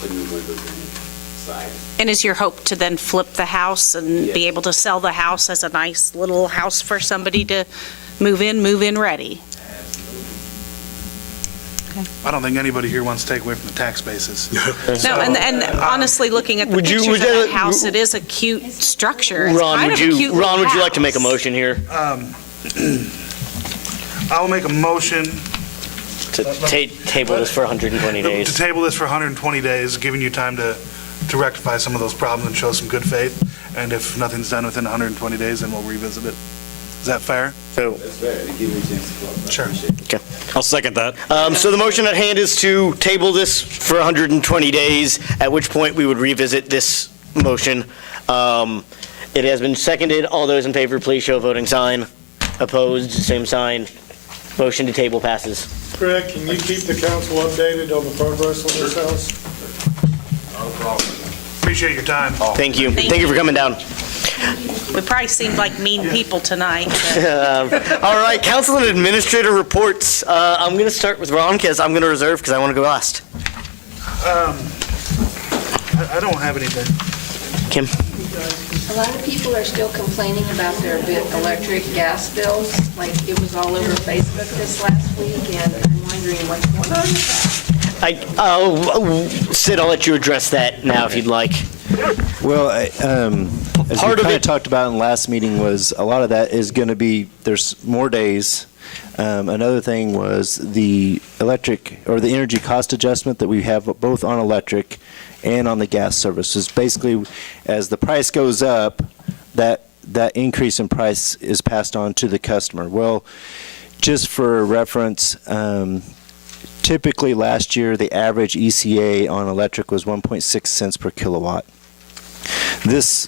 Put new windows inside. And is your hope to then flip the house and be able to sell the house as a nice little house for somebody to move in ready? I don't think anybody here wants to take away from the tax basis. No, and honestly, looking at the pictures of that house, it is a cute structure. It's Ron, kind of a cute little would you like to make a house. motion here? I'll make a motion To table this for 120 days. to table this for 120 days, giving you time to rectify some of those problems and show some good faith. And if nothing's done within 120 days, then we'll revisit it. Is that fair? So, That's fair. To give me a chance to close. Sure. okay. I'll second that. So the motion at hand is to table this for 120 days, at which point we would revisit this motion. It has been seconded. All those in favor, please show voting sign. Opposed, same sign. Motion to table passes. Greg, can you keep the council updated on the progress of this house? No problem. Appreciate your time. Thank you. Thank Thank you for you. coming down. We probably seemed like mean people tonight. All right, council and administrator reports. I'm going to start with Ron because I'm going to reserve because I want to go last. I don't have anything. Kim? A lot of people are still complaining about their electric, gas bills. Like, it was all over Facebook this last week, and I'm wondering what's going on with that. Sid, I'll let you address that now if you'd like. Well, as we Part of kind of it- talked about in the last meeting was a lot of that is going to be, there's more days. Another thing was the electric or the energy cost adjustment that we have both on electric and on the gas services. Basically, as the price goes up, that increase in price is passed on to the customer. Well, just for reference, typically last year the average ECA on electric was 1.6 cents per kilowatt. This,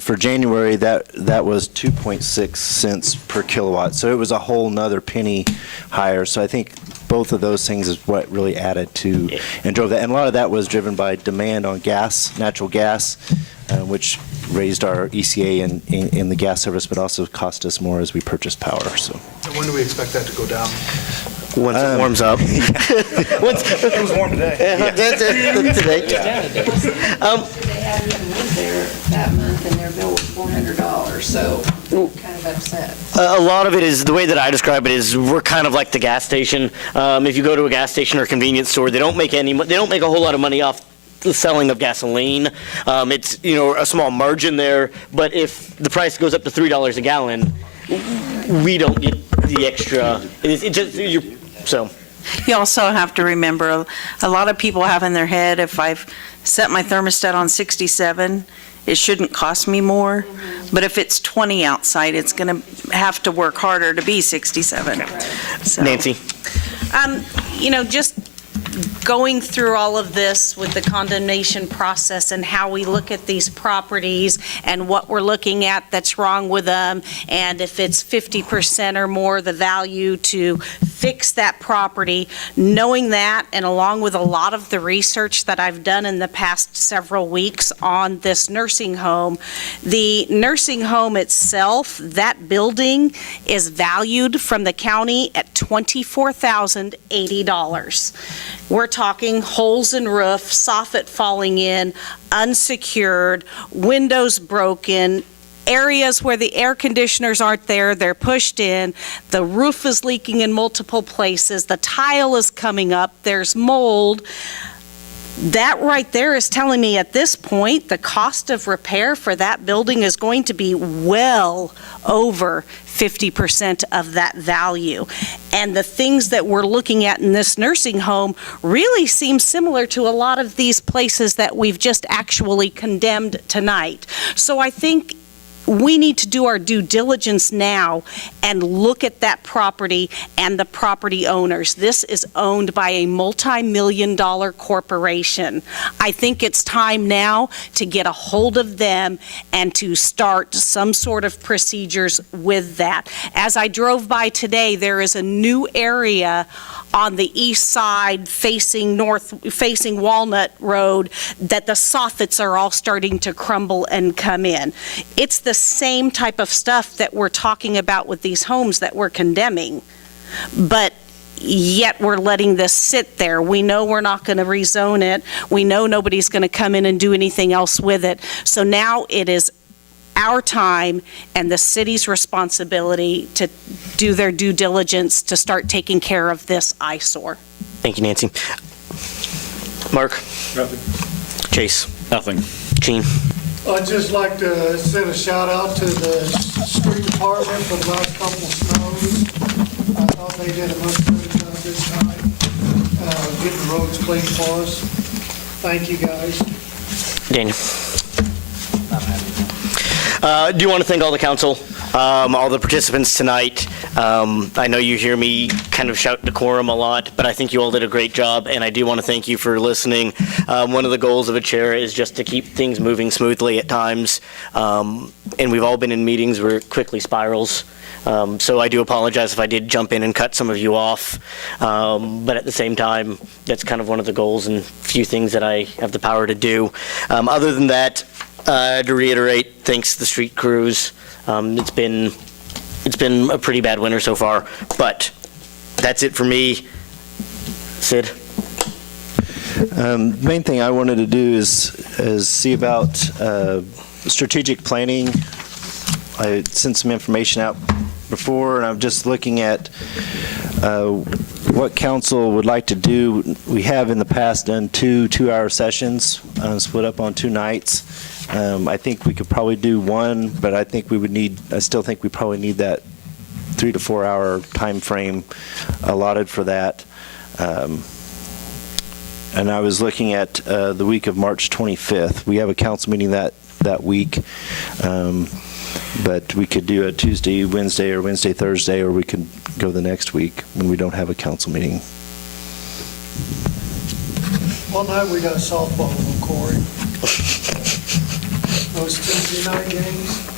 for January, that was 2.6 cents per kilowatt. So it was a whole nother penny higher. So I think both of those things is what really added to and drove that. And a lot of that was driven by demand on gas, natural gas, which raised our ECA in the gas service, but also cost us more as we purchased power. So When do we expect that to go down? Once it warms up. It was warm today. Today. They hadn't even lived there that month, and their bill was $400, so kind of upset. A lot of it is, the way that I describe it is, we're kind of like the gas station. If you go to a gas station or convenience store, they don't make a whole lot of money off the selling of gasoline. It's, a small margin there, but if the price goes up to $3 a gallon, we don't get the extra. So. You also have to remember, a lot of people have in their head, if I've set my thermostat on 67, it shouldn't cost me more. But if it's 20 outside, it's going to have to work harder to be 67. So, Nancy? Just going through all of this with the condemnation process and how we look at these properties and what we're looking at that's wrong with them, and if it's 50% or more the value to fix that property, knowing that, and along with a lot of the research that I've done in the past several weeks on this nursing home, the nursing home itself, that building is valued from the county at $24,080. We're talking holes in roof, soffit falling in, unsecured, windows broken, areas where the air conditioners aren't there, they're pushed in, the roof is leaking in multiple places, the tile is coming up, there's mold. That right there is telling me at this point, the cost of repair for that building is going to be well over 50% of that value. And the things that we're looking at in this nursing home really seem similar to a lot of these places that we've just actually condemned tonight. So I think we need to do our due diligence now and look at that property and the property owners. This is owned by a multi-million-dollar corporation. I think it's time now to get a hold of them and to start some sort of procedures with that. As I drove by today, there is a new area on the east side facing Walnut Road that the soffits are all starting to crumble and come in. It's the same type of stuff that we're talking about with these homes that we're condemning, but yet we're letting this sit there. We know we're not going to rezone it. We know nobody's going to come in and do anything else with it. So now it is our time and the city's responsibility to do their due diligence to start taking care of this eyesore. Thank you, Nancy. Mark? Nothing. Chase? Nothing. Gene? I'd just like to send a shout out to the street department for the last couple of snows. I thought they did a much better job this time, getting the roads clean for us. Thank you, guys. Daniel? Do you want to thank all the council, all the participants tonight? I know you hear me kind of shout decorum a lot, but I think you all did a great job, and I do want to thank you for listening. One of the goals of a chair is just to keep things moving smoothly at times, and we've all been in meetings where it quickly spirals. So I do apologize if I did jump in and cut some of you off, but at the same time, that's kind of one of the goals and few things that I have the power to do. Other than that, to reiterate, thanks to the street crews. It's been a pretty bad winter so far, but that's it for me. Sid? Main thing I wanted to do is see about strategic planning. I sent some information out before, and I'm just looking at what council would like to do. We have in the past done two-hour sessions, split up on 2 nights. I think we could probably do one, but I still think we probably need that 3 to 4 hour time frame allotted for that. And I was looking at the week of March 25th. We have a council meeting that week, but we could do a Tuesday, Wednesday, or Wednesday, Thursday, or we could go the next week when we don't have a council meeting. One night we got softball on Corey. Those Tuesday night games.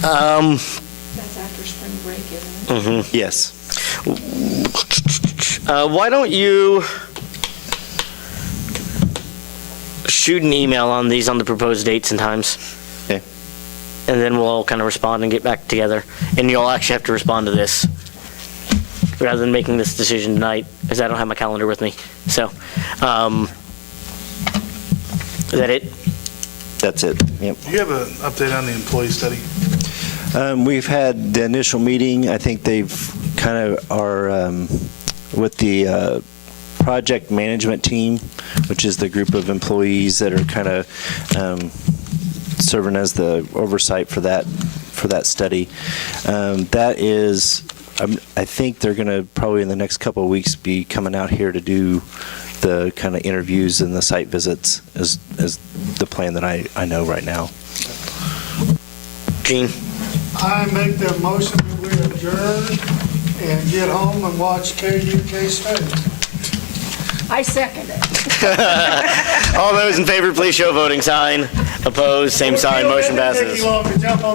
That's after spring break, isn't it? Yes. Why don't you shoot an email on these, on the proposed dates and times? Okay. And then we'll all kind of respond and get back together. And you'll actually have to respond to this rather than making this decision tonight, because I don't have my calendar with me. So, is that it? That's it. Yep. Do you have an update on the employee study? We've had the initial meeting. I think they've kind of are with the project management team, which is the group of employees that are kind of serving as the oversight for that study. That is, I think they're going to probably in the next couple of weeks be coming out here to do the kind of interviews and the site visits is the plan that I know right now. Gene? I make the motion that we adjourn and get home and watch KUK State. I second it. All those in favor, please show a voting sign. Opposed, same sign, motion passes. Take you long to jump on